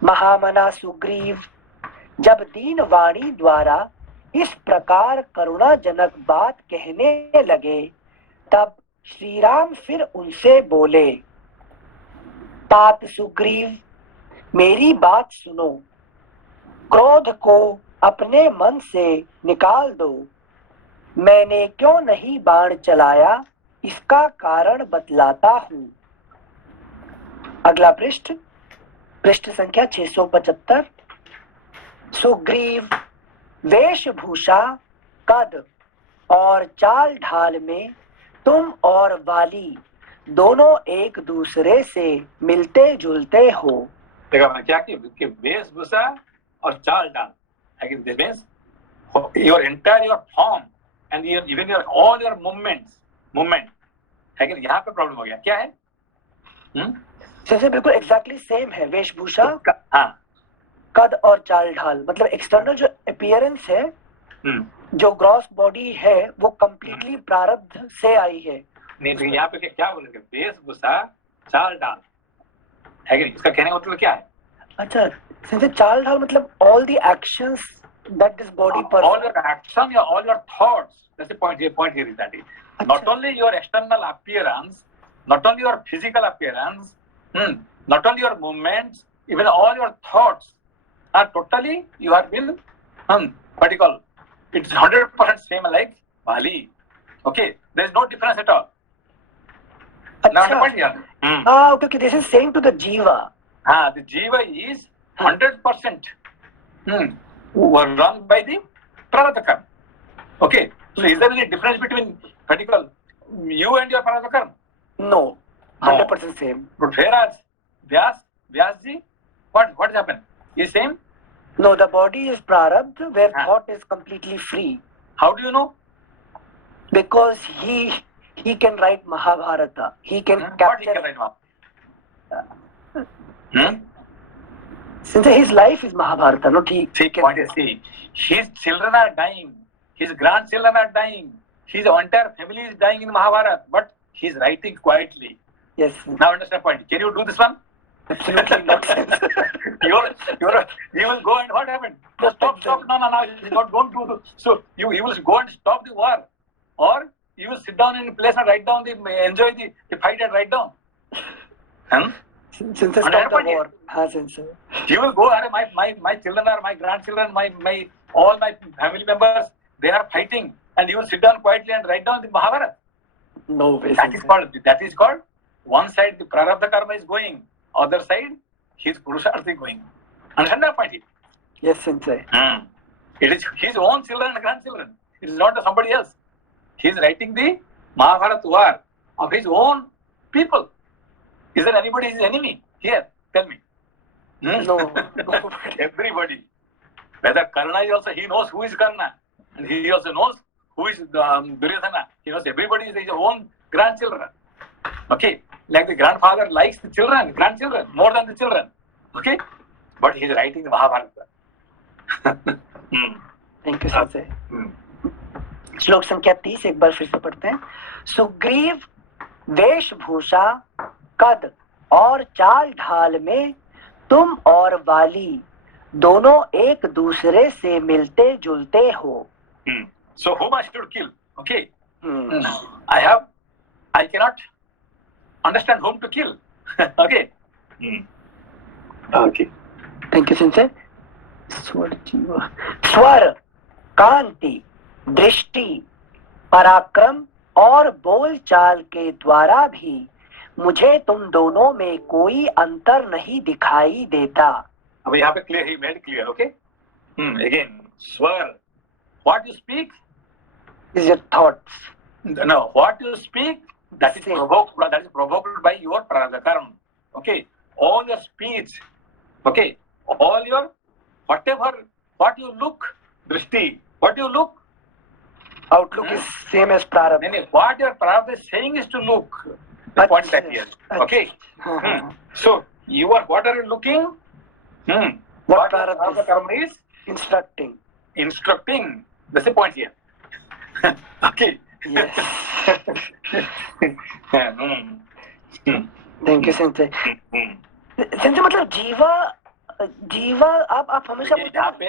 महामना सुग्रीव जब दीन वाणी द्वारा इस प्रकार करुणाजनक बात कहने लगे तब श्री राम फिर उनसे बोले, तात सुग्रीव, मेरी बात सुनो, क्रोध को अपने मन से निकाल दो। मैंने क्यों नहीं बाण चलाया इसका कारण बतलाता हूँ। अगला पृष्ठ, पृष्ठ संख्या 675। सुग्रीव वेशभूषा, कद और चाल ढाल में तुम और वाली दोनों एक दूसरे से मिलते जुलते हो। देखा मैंने क्या कि वेशभूषा और चाल डाल, this means your entire your form and your even your all your movement है कि यहाँ पे प्रॉब्लम हो गया। क्या है? जैसे बिल्कुल एग्जैक्टली सेम है, वेशभूषा, हाँ, कद और चाल ढाल, मतलब एक्सटर्नल जो अपीयरेंस है, जो ग्रॉस बॉडी है, वो कंप्लीटली प्रारब्ध से आई है। नहीं तो यहाँ पे क्या बोलेंगे? वेशभूषा चाल डाल है कि नहीं? इसका कहने का मतलब क्या है? अच्छा, सिंसे चाल ढाल मतलब all the actions that this body performs. All your action, all your thoughts. That's the point here. Point here is that not only your external appearance, not only your physical appearance, not only your movements, even all your thoughts are totally you have been what do you call? It's 100% same like Bali. Okay, there is no difference at all. Now the point here. Okay, this is saying to the jiva. The jiva is 100% run by the prarabdha karma. Okay, so is there any difference between particular you and your prarabdha karma? No, 100% same. But whereas Vyasji, what happened? Is same? No, the body is prarabdha where thought is completely free. How do you know? Because he can write Mahabharata. He can capture. What he can write Mahabharata? Since his life is Mahabharata, no, he can. See, his children are dying, his grandchildren are dying, his entire family is dying in Mahabharata, but he is writing quietly. Yes. Now understand point. Can you do this one? Absolutely not. You will go and what happened? Stop. No. Don't do. So you will go and stop the war, or you will sit down in a place and write down enjoy the fight and write down. Since the start of war, you will go. My children are my grandchildren, my all my family members. They are fighting, and you will sit down quietly and write down the Mahabharata. No way. That is called one side the prarabdha karma is going, other side his purushartha is going. Understand that point? Yes, Sensei. It is his own children and grandchildren. It is not somebody else. He is writing the Mahabharata war of his own people. Is there anybody his enemy here? Tell me. No. Everybody. Whether Karna is also, he knows who is Karna, and he also knows who is Duryodhana. He knows everybody is his own grandchildren. Okay, like the grandfather likes the grandchildren more than the children. Okay, but he is writing the Mahabharata. Thank you, Sensei. श्लोक संख्या 30 एक बार फिर से पढ़ते हैं। सुग्रीव वेशभूषा, कद और चाल ढाल में तुम और वाली दोनों एक दूसरे से मिलते जुलते हो। So whom I should kill? Okay. I cannot understand whom to kill. Okay. Okay. Thank you, Sensei. स्वर, कांति, दृष्टि, पराक्रम और बोलचाल के द्वारा भी मुझे तुम दोनों में कोई अंतर नहीं दिखाई देता। अब यहाँ पे clear, he made clear, okay? Again, स्वर, what you speak is your thoughts. No, what you speak that is provoked by your prarabdha karma. Okay, all your speech, okay, all your whatever, what you look, drishti, what you look, outlook is same as prarabdha. What your prarabdha is saying is to look. The point that here. Okay. So you are, what are you looking? What prarabdha karma is instructing. Instructing. That's the point here. Okay. Yes. Thank you, Sensei. Sensei मतलब जीवा आप हमेशा यहाँ पे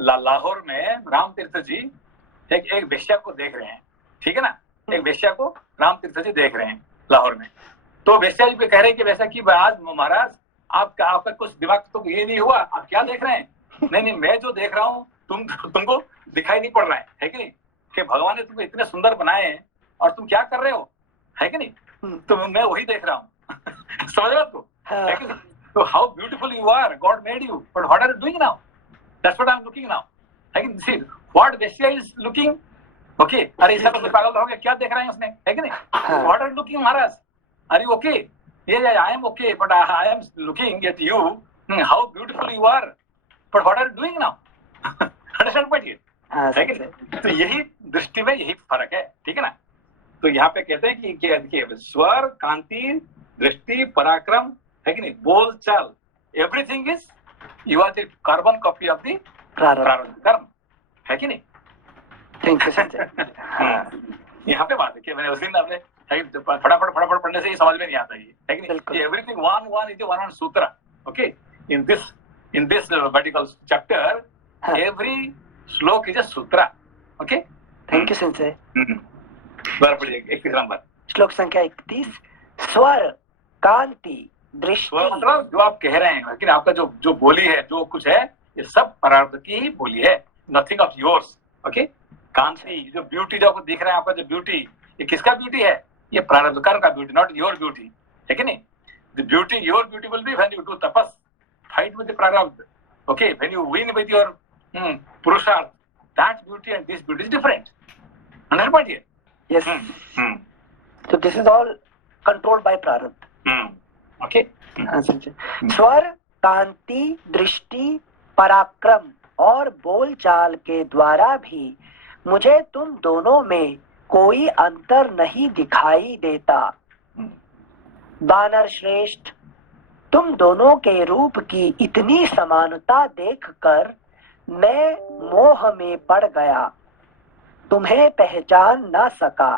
लाहौर में राम तीर्थ जी एक वेश्या को देख रहे हैं, ठीक है ना? एक वेश्या को राम तीर्थ जी देख रहे हैं लाहौर में। तो वेश्या जी पे कह रहे हैं कि वैसा कि आज महाराज आपका कुछ दिमाग तो ये नहीं हुआ, आप क्या देख रहे हैं? नहीं, मैं जो देख रहा हूँ तुमको दिखाई नहीं पड़ रहा है कि नहीं? कि भगवान ने तुमको इतने सुंदर बनाए हैं और तुम क्या कर रहे हो, है कि नहीं? तो मैं वही देख रहा हूँ। समझ रहे हो आपको? हाँ, So how beautiful you are, God made you, but what are you doing now? That's what I'm looking now. है कि see what Vesya is looking, okay? अरे इसका तो पागल हो गया, क्या देख रहे हैं उसने, है कि नहीं? What are you looking, Maharaj? Are you okay? Yeah, I am okay, but I am looking at you. How beautiful you are, but what are you doing now? Understand point here? हाँ, है कि नहीं? तो यही दृष्टि में यही फर्क है, ठीक है ना? तो यहाँ पे कहते हैं कि स्वर, कांति, दृष्टि, पराक्रम, है कि नहीं, बोल चाल, everything is you are the carbon copy of the prarabdha karma, है कि नहीं? Thank you Sanjay. यहाँ पे बात है कि मैंने उस दिन आपने फटाफट पढ़ने से ही समझ में नहीं आता ये, है कि नहीं? एवरीथिंग वन इज वन सूत्र, okay? In this vertical chapter every श्लोक इज अ सूत्र, ओके? Thank you Sanjay. एक नंबर श्लोक संख्या 31। स्वर, कांति, दृष्टि। मतलब जो आप कह रहे हैं, लेकिन आपका जो बोली है, जो कुछ है, ये सब प्रारब्ध की ही बोली है, नथिंग ऑफ योर्स, ओके? कांति, जो ब्यूटी जो आपको दिख रहा है, आपका जो ब्यूटी, ये किसका ब्यूटी है? ये प्रारब्ध कर्म का ब्यूटी, नॉट योर ब्यूटी, है कि नहीं? The beauty, your beauty will be when you do tapas, fight with the prarabdha, okay? When you win with your purushartha, that beauty and this beauty is different. Understand point here? Yes. So this is all controlled by प्रारब्ध। Okay. हाँ संजय। स्वर, कांति, दृष्टि, पराक्रम और बोलचाल के द्वारा भी मुझे तुम दोनों में कोई अंतर नहीं दिखाई देता। वानर श्रेष्ठ, तुम दोनों के रूप की इतनी समानता देखकर मैं मोह में पड़ गया, तुम्हें पहचान ना सका।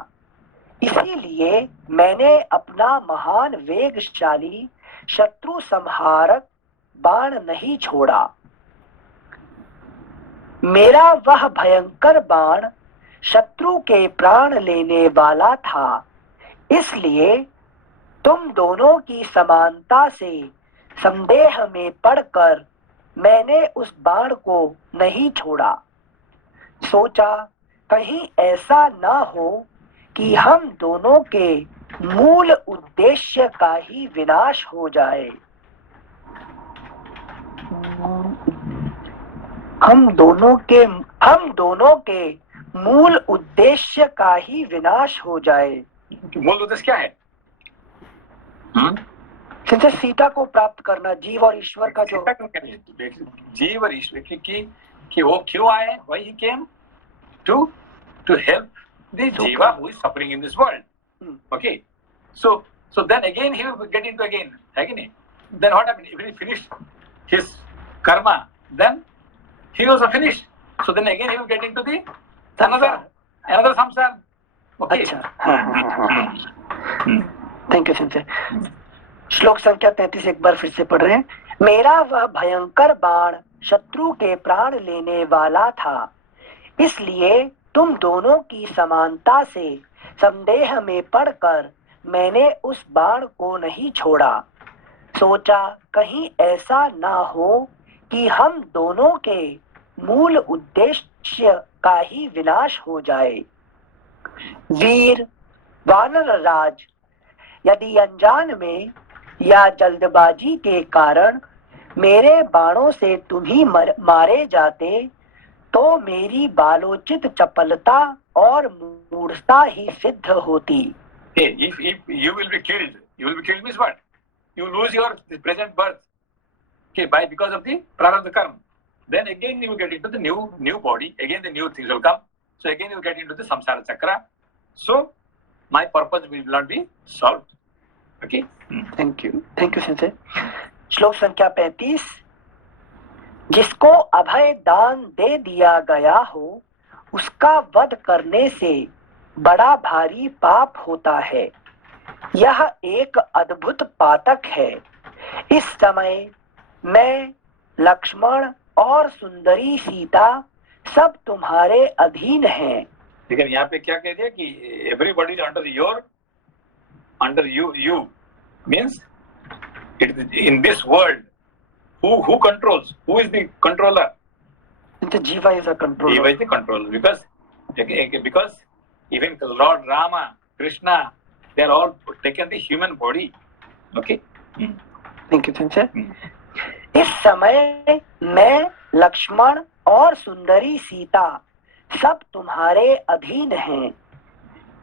इसीलिए मैंने अपना महान वेगशाली शत्रु संहारक बाण नहीं छोड़ा। मेरा वह भयंकर बाण शत्रु के प्राण लेने वाला था, इसलिए तुम दोनों की समानता से संदेह में पड़कर मैंने उस बाण को नहीं छोड़ा। सोचा कहीं ऐसा ना हो कि हम दोनों के मूल उद्देश्य का ही विनाश हो जाए। हम दोनों के मूल उद्देश्य का ही विनाश हो जाए। मूल उद्देश्य क्या है? जिनसे सीता को प्राप्त करना, जीव और ईश्वर का जो जीव और ईश्वर की वो क्यों आए? Why he came? To help the jiva who is suffering in this world. Okay, so then again he will get into again, है कि नहीं? Then what happened? If he finished his karma, then he also finished. So then again he will get into the another samsara. Okay. अच्छा, thank you Sanjay. श्लोक संख्या 33 एक बार फिर से पढ़ रहे हैं। मेरा वह भयंकर बाण शत्रु के प्राण लेने वाला था, इसलिए तुम दोनों की समानता से संदेह में पड़कर मैंने उस बाण को नहीं छोड़ा। सोचा कहीं ऐसा ना हो कि हम दोनों के मूल उद्देश्य का ही विनाश हो जाए। वीर वानर राज, यदि अनजान में या जल्दबाजी के कारण मेरे बाणों से तुम ही मारे जाते तो मेरी बालोचित चपलता और मूर्छता ही सिद्ध होती। If you will be killed means what? You lose your present birth, okay, because of the prarabdha karma. Then again you will get into the new body. Again the new things will come. So again you will get into the samsara chakra. So my purpose will not be solved. Okay. Thank you Sanjay. श्लोक संख्या 35। जिसको अभय दान दे दिया गया हो उसका वध करने से बड़ा भारी पाप होता है। यह एक अद्भुत पातक है। इस समय मैं, लक्ष्मण और सुंदरी सीता सब तुम्हारे अधीन हैं। लेकिन यहाँ पे क्या कह दिया कि everybody is under you means in this world who controls, who is the controller? The jiva is a controller. Jiva is the controller because even Lord Rama, Krishna, they are all taken the human body, okay, thank you सिंचर। इस समय मैं, लक्ष्मण और सुंदरी सीता सब तुम्हारे अधीन हैं।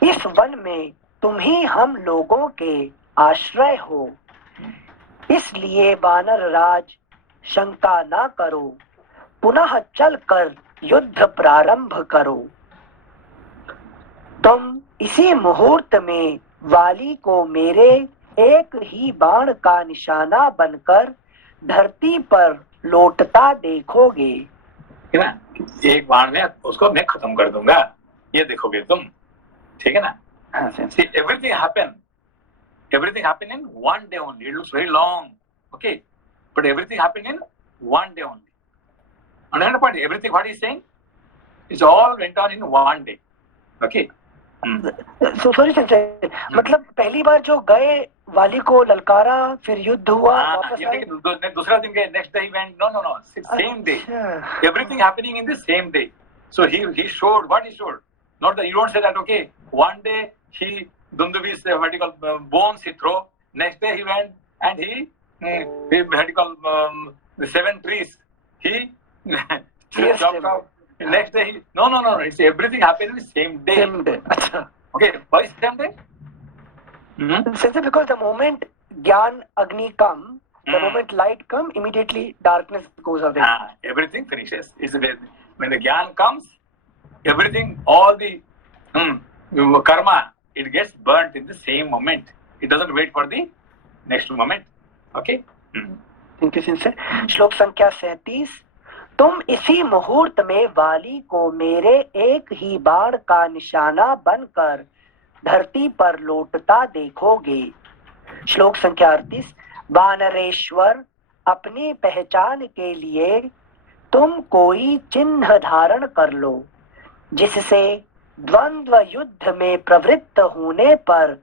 इस वन में तुम ही हम लोगों के आश्रय हो, इसलिए वानर राज शंका ना करो, पुनः चल कर युद्ध प्रारंभ करो। तुम इसी मुहूर्त में वाली को मेरे एक ही बाण का निशाना बनकर धरती पर लौटता देखोगे। ठीक है ना, एक बाण में उसको मैं खत्म कर दूंगा, ये देखोगे तुम, ठीक है ना। See, everything happen in one day only. It looks very long, okay, but everything happen in one day only. Understand the point? Everything what he's saying, it's all went on in one day, okay. So sorry Sanjay, मतलब पहली बार जो गए वाली को ललकारा, फिर युद्ध हुआ, वापस आए। दूसरा दिन गए, next day he went, no, same day. Everything happening in the same day. So he showed what he showed. Not that you don't say that, okay, one day he Dundubi's vertical bones he throw, next day he went and he vertical 7 trees he chopped out. Next day he no, it's everything happened in the same day. Same day. Okay, why same day? Since because the moment Gyan Agni come, the moment light come, immediately darkness goes away. Everything finishes. It's when the Gyan comes, everything, all the karma, it gets burnt in the same moment. It doesn't wait for the next moment. Okay? Thank you, Sincere. श्लोक संख्या 37। तुम इसी मुहूर्त में वाली को मेरे एक ही बाण का निशाना बनकर धरती पर लौटता देखोगे। श्लोक संख्या 38। वानरेश्वर, अपनी पहचान के लिए तुम कोई चिन्ह धारण कर लो, जिससे द्वंद्व युद्ध में प्रवृत्त होने पर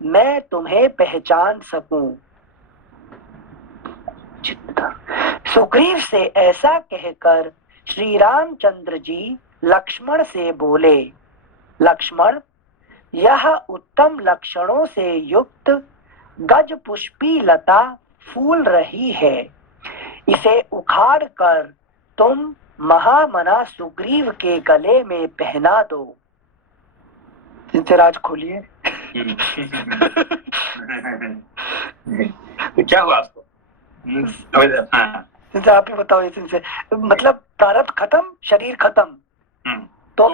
मैं तुम्हें पहचान सकूं। सुग्रीव से ऐसा कहकर श्री रामचंद्र जी लक्ष्मण से बोले, लक्ष्मण, यह उत्तम लक्षणों से युक्त गज पुष्पी लता फूल रही है, इसे उखाड़ कर तुम महामना सुग्रीव के गले में पहना दो। जिनसे राज खोलिए। क्या हुआ आपको? जैसे आप ही बताओ, इनसे मतलब प्रारब्ध खत्म, शरीर खत्म, तो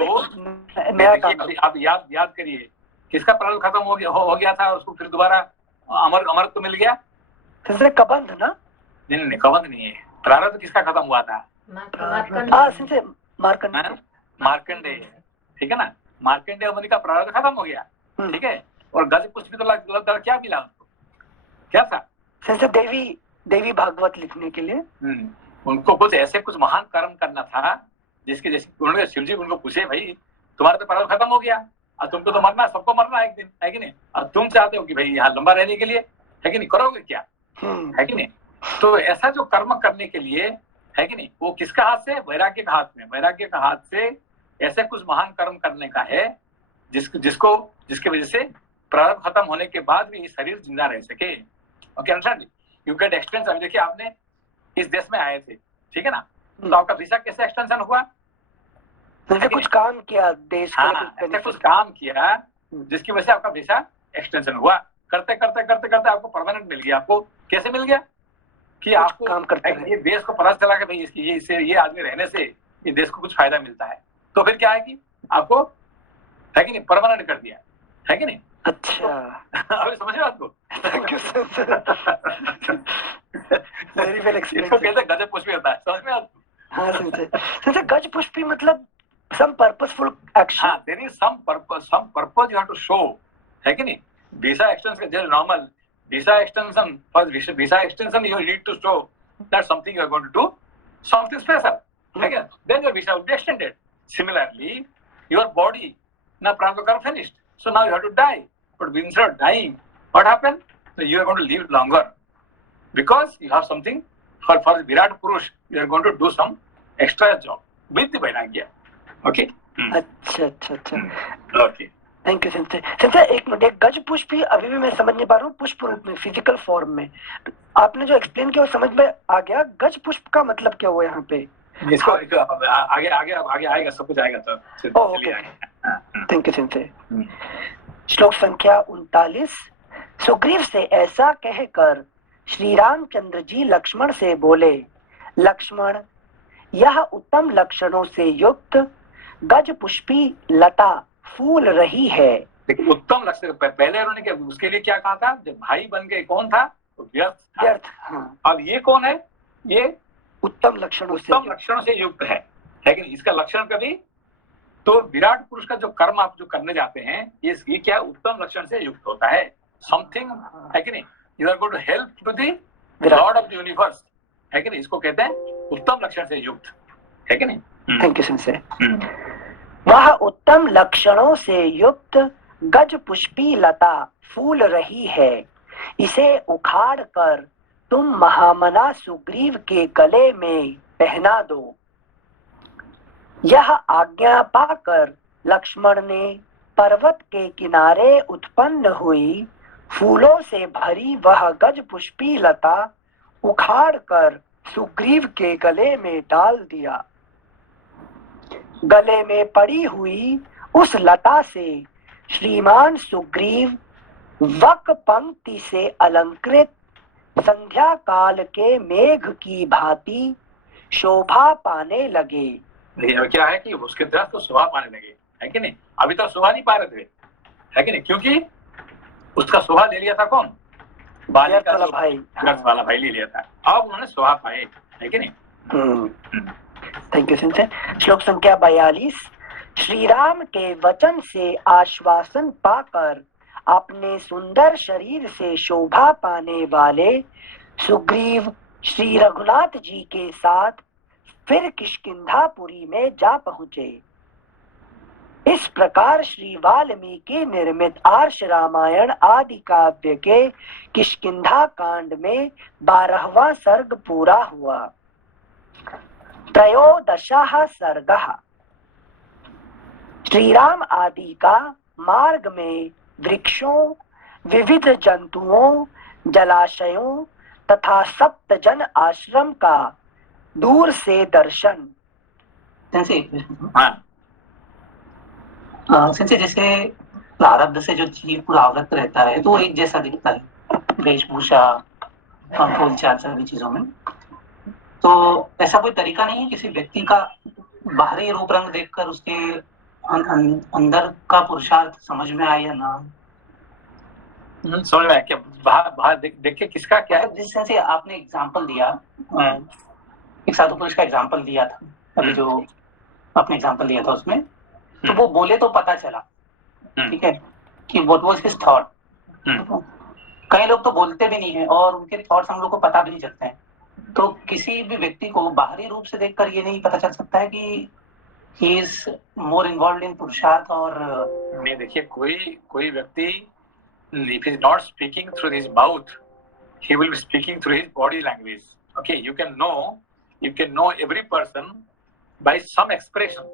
नया काम। आप याद करिए, किसका प्रारब्ध खत्म हो गया था, उसको फिर दोबारा अमरत्व मिल गया। कबंध ना? नहीं, कबंध नहीं है। प्रारब्ध किसका खत्म हुआ था? मार्कंडेय, ठीक है ना। मार्कंडेय मुनि का प्रारब्ध खत्म हो गया, ठीक है। और गज पुष्प तो क्या मिला उनको? क्या था? देवी भागवत लिखने के लिए उनको कुछ महान कर्म करना था, जिसके जैसे उन्होंने शिव जी उनको पूछे, भाई तुम्हारा तो प्रारब्ध खत्म हो गया, अब तुमको तो मरना, सबको मरना है एक दिन, है कि नहीं। अब तुम चाहते हो कि भाई यहाँ लंबा रहने के लिए, है कि नहीं, करोगे क्या, है कि नहीं। तो ऐसा जो कर्म करने के लिए, है कि नहीं, वो किसका हाथ से? वैराग्य का हाथ में। वैराग्य का हाथ से ऐसे कुछ महान कर्म करने का है जिसके वजह से प्रारब्ध खत्म होने के बाद भी शरीर जिंदा रह सके। Okay, understand? You get extension. अभी देखिए, आपने इस देश में आए थे, ठीक है ना, तो आपका वीजा कैसे एक्सटेंशन हुआ? कुछ काम किया देश के लिए, ऐसे कुछ काम किया जिसकी वजह से आपका वीजा एक्सटेंशन हुआ। करते करते करते करते आपको परमानेंट मिल गया। आपको कैसे मिल गया? कि आपको काम करते ये देश को पता चला कि भाई ये आदमी रहने से ये देश को कुछ फायदा मिलता है, तो फिर क्या है कि आपको, है कि नहीं, परमानेंट कर दिया, है कि नहीं। अच्छा, अभी समझ रहे हो आपको? Thank you sir, very well explain. इसको कहते हैं गज पुष्पी होता है, समझ में आपको? हाँ सर, गज पुष्पी मतलब some purposeful action. हाँ, there is some purpose you have to show, है कि नहीं। visa extension is normal. Visa extension, first visa extension you need to show that something you are going to do, something special. Okay? Then your visa will be extended. Similarly, your body, now prarabdha karma finished, so now you have to die. But instead of dying, what happened? So you are going to live longer because you have something for Virat Purush. You are going to do some extra job with the Vairagya. Okay. अच्छा। Okay. Thank you sensei. Sensei एक मिनट, एक गज पुष्प ही अभी भी मैं समझ नहीं पा रहा हूँ पुष्प रूप में, फिजिकल फॉर्म में। आपने जो एक्सप्लेन किया वो समझ में आ गया। गज पुष्प का मतलब क्या हुआ यहाँ पे? इसको आगे आगे आगे आएगा, सब कुछ आएगा तो चलिए आगे। Thank you sensei. श्लोक संख्या 39। सुग्रीव से ऐसा कहकर श्री रामचंद्र जी लक्ष्मण से बोले, लक्ष्मण, यह उत्तम लक्षणों से युक्त गज पुष्पी लता फूल रही है। देखिए उत्तम लक्षण, पहले उन्होंने क्या उसके लिए क्या कहा था, जब भाई बन गए कौन था, तो व्यर्थ। हाँ। अब ये कौन है, ये उत्तम लक्षणों से युक्त है कि नहीं? इसका लक्षण कभी तो विराट पुरुष का जो कर्म आप जो करने जाते हैं ये क्या उत्तम लक्षण से युक्त होता है, समथिंग है कि नहीं, you are going to help to the lord of the universe, है कि नहीं, इसको कहते हैं उत्तम लक्षण से युक्त, है कि नहीं। Thank you sensei. वह उत्तम लक्षणों से युक्त गज पुष्पी लता फूल रही है, इसे उखाड़ कर तुम महामना सुग्रीव के गले में पहना दो। यह आज्ञा पाकर लक्ष्मण ने पर्वत के किनारे उत्पन्न हुई फूलों से भरी वह गज पुष्पी लता उखाड़ कर सुग्रीव के गले में डाल दिया। गले में पड़ी हुई उस लता से श्रीमान सुग्रीव वक पंक्ति से अलंकृत संध्या काल के मेघ की भांति शोभा पाने लगे। क्या है कि उसके दृष्ट तो शोभा पाने लगे, है कि नहीं। अभी तक शोभा नहीं पा रहे थे, है कि नहीं, क्योंकि उसका शोभा ले लिया था कौन, बाली का भाई, वाला भाई ले लिया था। अब उन्होंने शोभा पाए, है कि नहीं। थैंक यू सिंसे। श्लोक संख्या 42। श्री राम के वचन से आश्वासन पाकर अपने सुंदर शरीर से शोभा पाने वाले सुग्रीव श्री रघुनाथ जी के साथ फिर किष्किंधापुरी में जा पहुंचे। इस प्रकार श्री वाल्मीकि निर्मित आर्ष रामायण आदि काव्य के किष्किंधा कांड में 12वां सर्ग पूरा हुआ। त्रयोदशः सर्गः। श्री राम आदि का मार्ग में वृक्षों, विविध जंतुओं, जलाशयों तथा सप्तजन आश्रम का दूर से दर्शन। जैसे प्रारब्ध से जो जीव पूरा आवृत रहता है तो एक जैसा दिखता है, वेशभूषा, बोलचाल, सभी चीजों में। तो ऐसा कोई तरीका नहीं है किसी व्यक्ति का बाहरी रूप रंग देखकर उसके अंदर का पुरुषार्थ समझ में आए या ना? समझ में आया क्या? बाहर देख के किसका क्या है? जिस तरह से आपने एग्जांपल दिया, एक साधु पुरुष का एग्जांपल दिया था अभी, जो आपने एग्जांपल दिया था उसमें, तो वो बोले तो पता चला, ठीक है, कि व्हाट वाज हिज थॉट। कई लोग तो बोलते भी नहीं है और उनके थॉट्स हम लोग को पता भी नहीं चलते हैं। तो किसी भी व्यक्ति को बाहरी रूप से देखकर ये नहीं पता चल सकता है कि he is more involved in पुरुषार्थ और नहीं। देखिए कोई व्यक्ति if he is not speaking through his mouth, he will be speaking through his body language. Okay, you can know every person by some expression.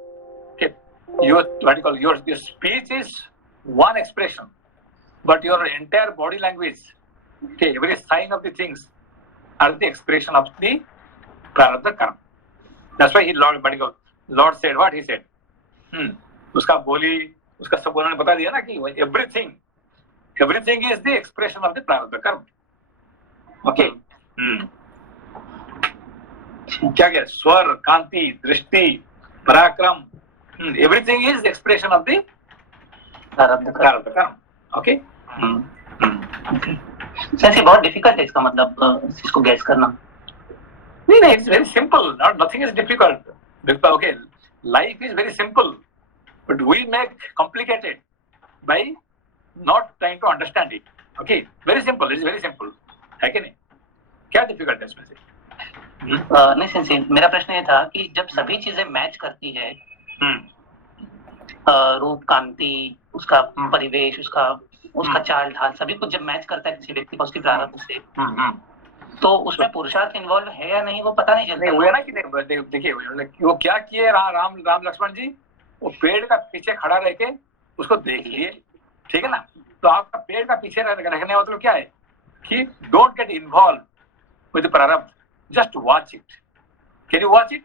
Okay, your speech is one expression, but your entire body language, okay, every sign of the things are the expression of the prarabdha karma. That's why Lord said what he said. उसका बोली, उसका सब उन्होंने बता दिया ना कि everything is the expression of the prarabdha karma. Okay. क्या स्वर, कांति, दृष्टि, पराक्रम, everything is the expression of the prarabdha karma. Okay. Sir बहुत डिफिकल्ट है इसका मतलब इसको गैस करना। नहीं, it's very simple. Nothing is difficult. Okay, life is very simple, but we make complicated by not trying to understand it. Okay, very simple. It's very simple. है कि नहीं? क्या डिफिकल्ट है इसमें से? नहीं सेंसी, मेरा प्रश्न ये था कि जब सभी चीजें मैच करती है, रूप, कांति, उसका परिवेश, उसका चाल ढाल, सभी कुछ जब मैच करता है किसी व्यक्ति को उसकी प्रारब्ध से, तो उसमें पुरुषार्थ इन्वॉल्व है या नहीं वो पता नहीं चलता। नहीं, ना कि देखिए वो क्या किए राम लक्ष्मण जी, वो पेड़ का पीछे खड़ा रह के उसको देख लिए, ठीक है ना। तो आपका पेड़ का पीछे रखने का मतलब क्या है कि don't get involve with prarabdha, just watch it. Can you watch it?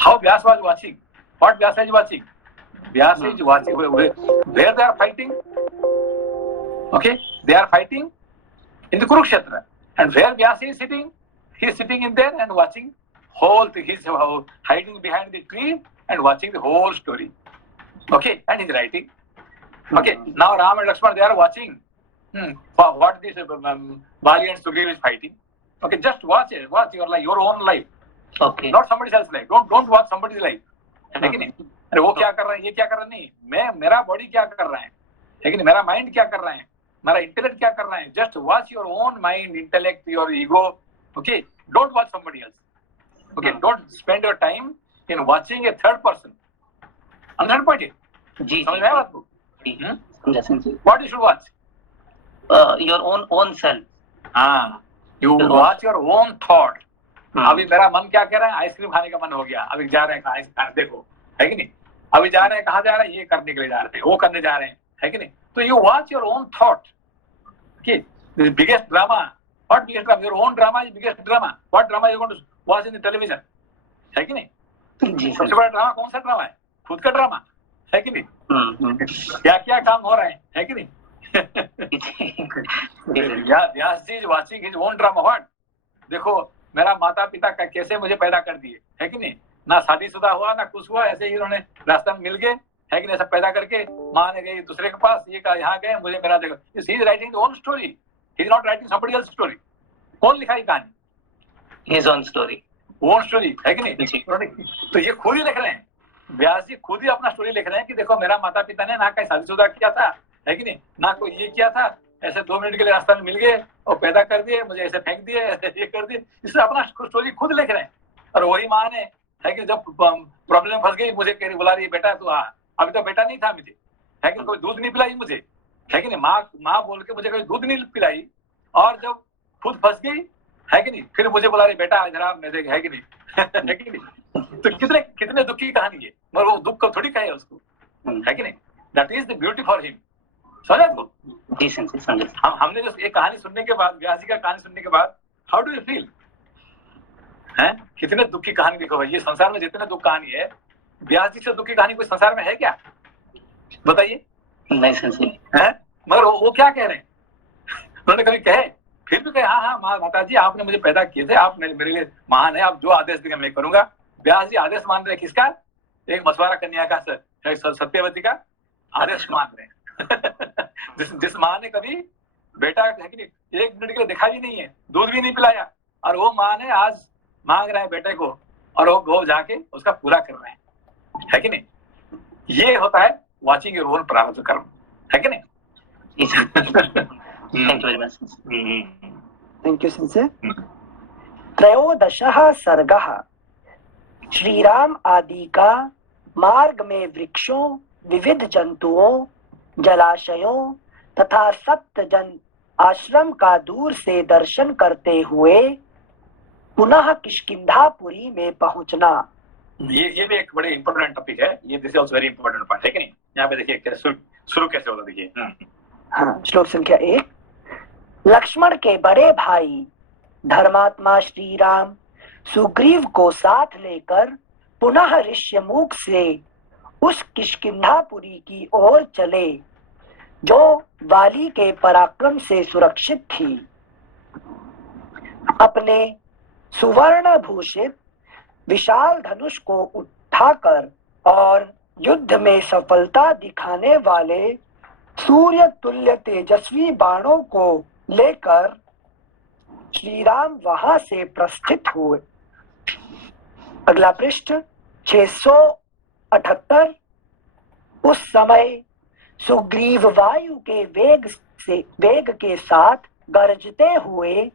How Vyasa was watching, what Vyasa is watching? Vyasa is watching where they are fighting, okay, they are fighting in the Kurukshetra, and where Vyasa is sitting, he is sitting in there and watching whole thing. He is hiding behind the tree and watching the whole story, okay, and he is writing. Okay, now Ram and Lakshmana, they are watching what this Bali and Sugriva is fighting. Okay, just watch it, watch your life, your own life, Okay. not somebody else's life. Don't watch somebody's life, है कि नहीं? अरे वो क्या कर रहा है, ये क्या कर रहा है, नहीं, मेरा बॉडी क्या कर रहा है कि नहीं, मेरा माइंड क्या कर रहा है, मेरा इंटेलेक्ट क्या कर रहा है। Just watch your own mind, intellect, your ego, okay, don't watch somebody else, okay, don't spend your time in watching a third person. Understand point? जी समझ में आया बात को? What you should watch? Your own self. हाँ, you watch your own thought. अभी मेरा मन क्या कह रहा है, आइसक्रीम खाने का मन हो गया, अभी जा रहे हैं आइसक्रीम, देखो, है कि नहीं, अभी जा रहे हैं, कहाँ जा रहे हैं, ये करने के लिए जा रहे हैं, वो करने जा रहे हैं, है कि नहीं। तो you watch your own thought, okay, the biggest drama, what biggest drama, your own drama is biggest drama, what drama you going to watch in the television, है कि नहीं। सबसे बड़ा ड्रामा कौन सा ड्रामा है? खुद का ड्रामा, है कि नहीं। क्या क्या काम हो रहा है कि नहीं। Vyas ji is watching his own drama. What, देखो मेरा माता पिता का कैसे मुझे पैदा कर दिए, है कि नहीं, ना शादीशुदा हुआ ना कुछ हुआ, ऐसे ही उन्होंने रास्ता में मिल गए, है कि नहीं, सब पैदा करके माँ ने गई दूसरे के पास, ये कहा यहाँ गए, मुझे मेरा देखो, he is writing own story, he is not writing somebody else story. कौन लिखा ये कहानी? His own story, own story, है कि नहीं। तो ये खुद ही लिख रहे हैं, व्यास जी खुद ही अपना स्टोरी लिख रहे हैं कि देखो मेरा माता पिता ने ना कहीं शादीशुदा किया था, है कि नहीं, ना कोई ये किया था, ऐसे 2 मिनट के लिए रास्ता में मिल गए और पैदा कर दिए, मुझे ऐसे फेंक दिए, ये कर दिए, इससे अपना स्टोरी खुद लिख रहे हैं। और वही माँ ने, है कि जब प्रॉब्लम में फंस गई, मुझे कह रही, बुला रही, बेटा तू आ, अभी तो बेटा नहीं था मुझे, है कि कोई दूध नहीं पिलाई मुझे, है कि नहीं, माँ बोल के मुझे कोई दूध नहीं पिलाई, और जब खुद फंस गई, है कि नहीं, फिर मुझे बुला रही, बेटा इधर आप, मैं देख, है कि नहीं। है कि नहीं। तो कितने दुख की कहानी है, मगर वो दुख को थोड़ी कहे उसको, है कि नहीं। That is the beauty for him. समझा तो? हमने जो एक कहानी सुनने के बाद, व्यास जी का कहानी सुनने के बाद, हाउ डू यू फील? है कितने दुख की कहानी, देखो भाई, ये संसार में जितने दुख कहानी है, व्यास जी से दुख की कहानी कोई संसार में है क्या? बताइए। नहीं संशय है, मगर वो क्या कह रहे हैं, उन्होंने कभी कहे, फिर भी कहे, हाँ माता जी आपने मुझे पैदा किए थे, आप मेरे लिए महान है, आप जो आदेश देंगे मैं करूंगा। व्यास जी आदेश मान रहे किसका? एक मछुआरा कन्या का, सत्यवती का आदेश मान रहे हैं। जिस माँ ने कभी बेटा, है कि नहीं, 1 मिनट के लिए देखा भी नहीं है, दूध भी नहीं पिलाया, और वो माँ ने आज मांग रहे हैं बेटे को, और वो जाके उसका पूरा कर रहे हैं, है कि नहीं। ये होता है वॉचिंग योर ओन प्रारब्ध कर्म, है कि नहीं। Thank you very much. Thank you सिंसे। त्रयोदशः सर्गः। श्रीराम आदि का मार्ग में वृक्षों, विविध जंतुओं, जलाशयों तथा सप्त जन आश्रम का दूर से दर्शन करते हुए पुनः किष्किंधापुरी में पहुंचना। ये भी एक बड़े इंपॉर्टेंट टॉपिक है, ये this is also very important point, है कि नहीं। यहाँ पे देखिए शुरू कैसे होता, देखिए। हाँ, श्लोक संख्या 1। लक्ष्मण के बड़े भाई धर्मात्मा श्री राम सुग्रीव को साथ लेकर पुनः ऋष्यमुख से उस किष्किंधापुरी की ओर चले, जो वाली के पराक्रम से सुरक्षित थी। अपने सुवर्ण भूषित विशाल धनुष को उठाकर और युद्ध में सफलता दिखाने वाले सूर्य तुल्य तेजस्वी बाणों को लेकर श्री राम वहां से प्रस्थित हुए। अगला पृष्ठ 678। उस समय सुग्रीव वायु के वेग के साथ गरजते हुए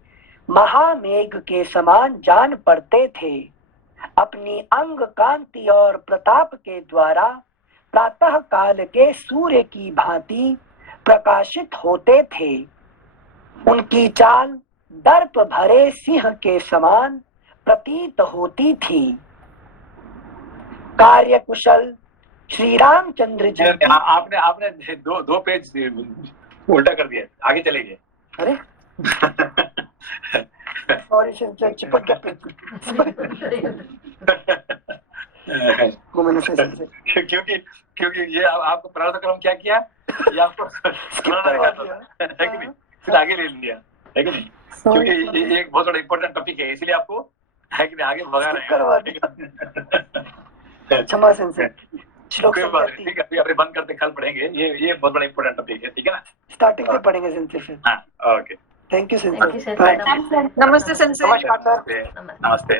महामेघ के समान जान पड़ते थे। अपनी अंग कांति और प्रताप के द्वारा प्रातः काल के सूर्य की भांति प्रकाशित होते थे। उनकी चाल दर्प भरे सिंह के समान प्रतीत होती थी। कार्यकुशल श्री रामचंद्र जी की आपने आपने दो पेज उल्टा कर दिया, आगे चले गए। अरे सॉरी सेंसर, चिपक गया पेज। वो मैंने सही सेंसर क्योंकि ये आपको प्रारब्ध कर्म क्या किया, ये आपको है कि नहीं, फिर आगे ले लिया, है कि नहीं, क्योंकि ये एक बहुत बड़ा इंपॉर्टेंट टॉपिक है, इसलिए आपको है कि नहीं आगे भगा रहे हैं। क्षमा सेंसर। श्लोक कोई बात नहीं, ठीक है, अभी बंद करते कल पढ़ेंगे, ये बहुत बड़ा इंपॉर्टेंट टॉपिक है, ठीक है ना, स्टार्टिंग से पढ़ेंगे सेंसर फिर। हाँ okay, thank you Thank you, sensor. sir. नमस्ते सेंसर। नमस्ते।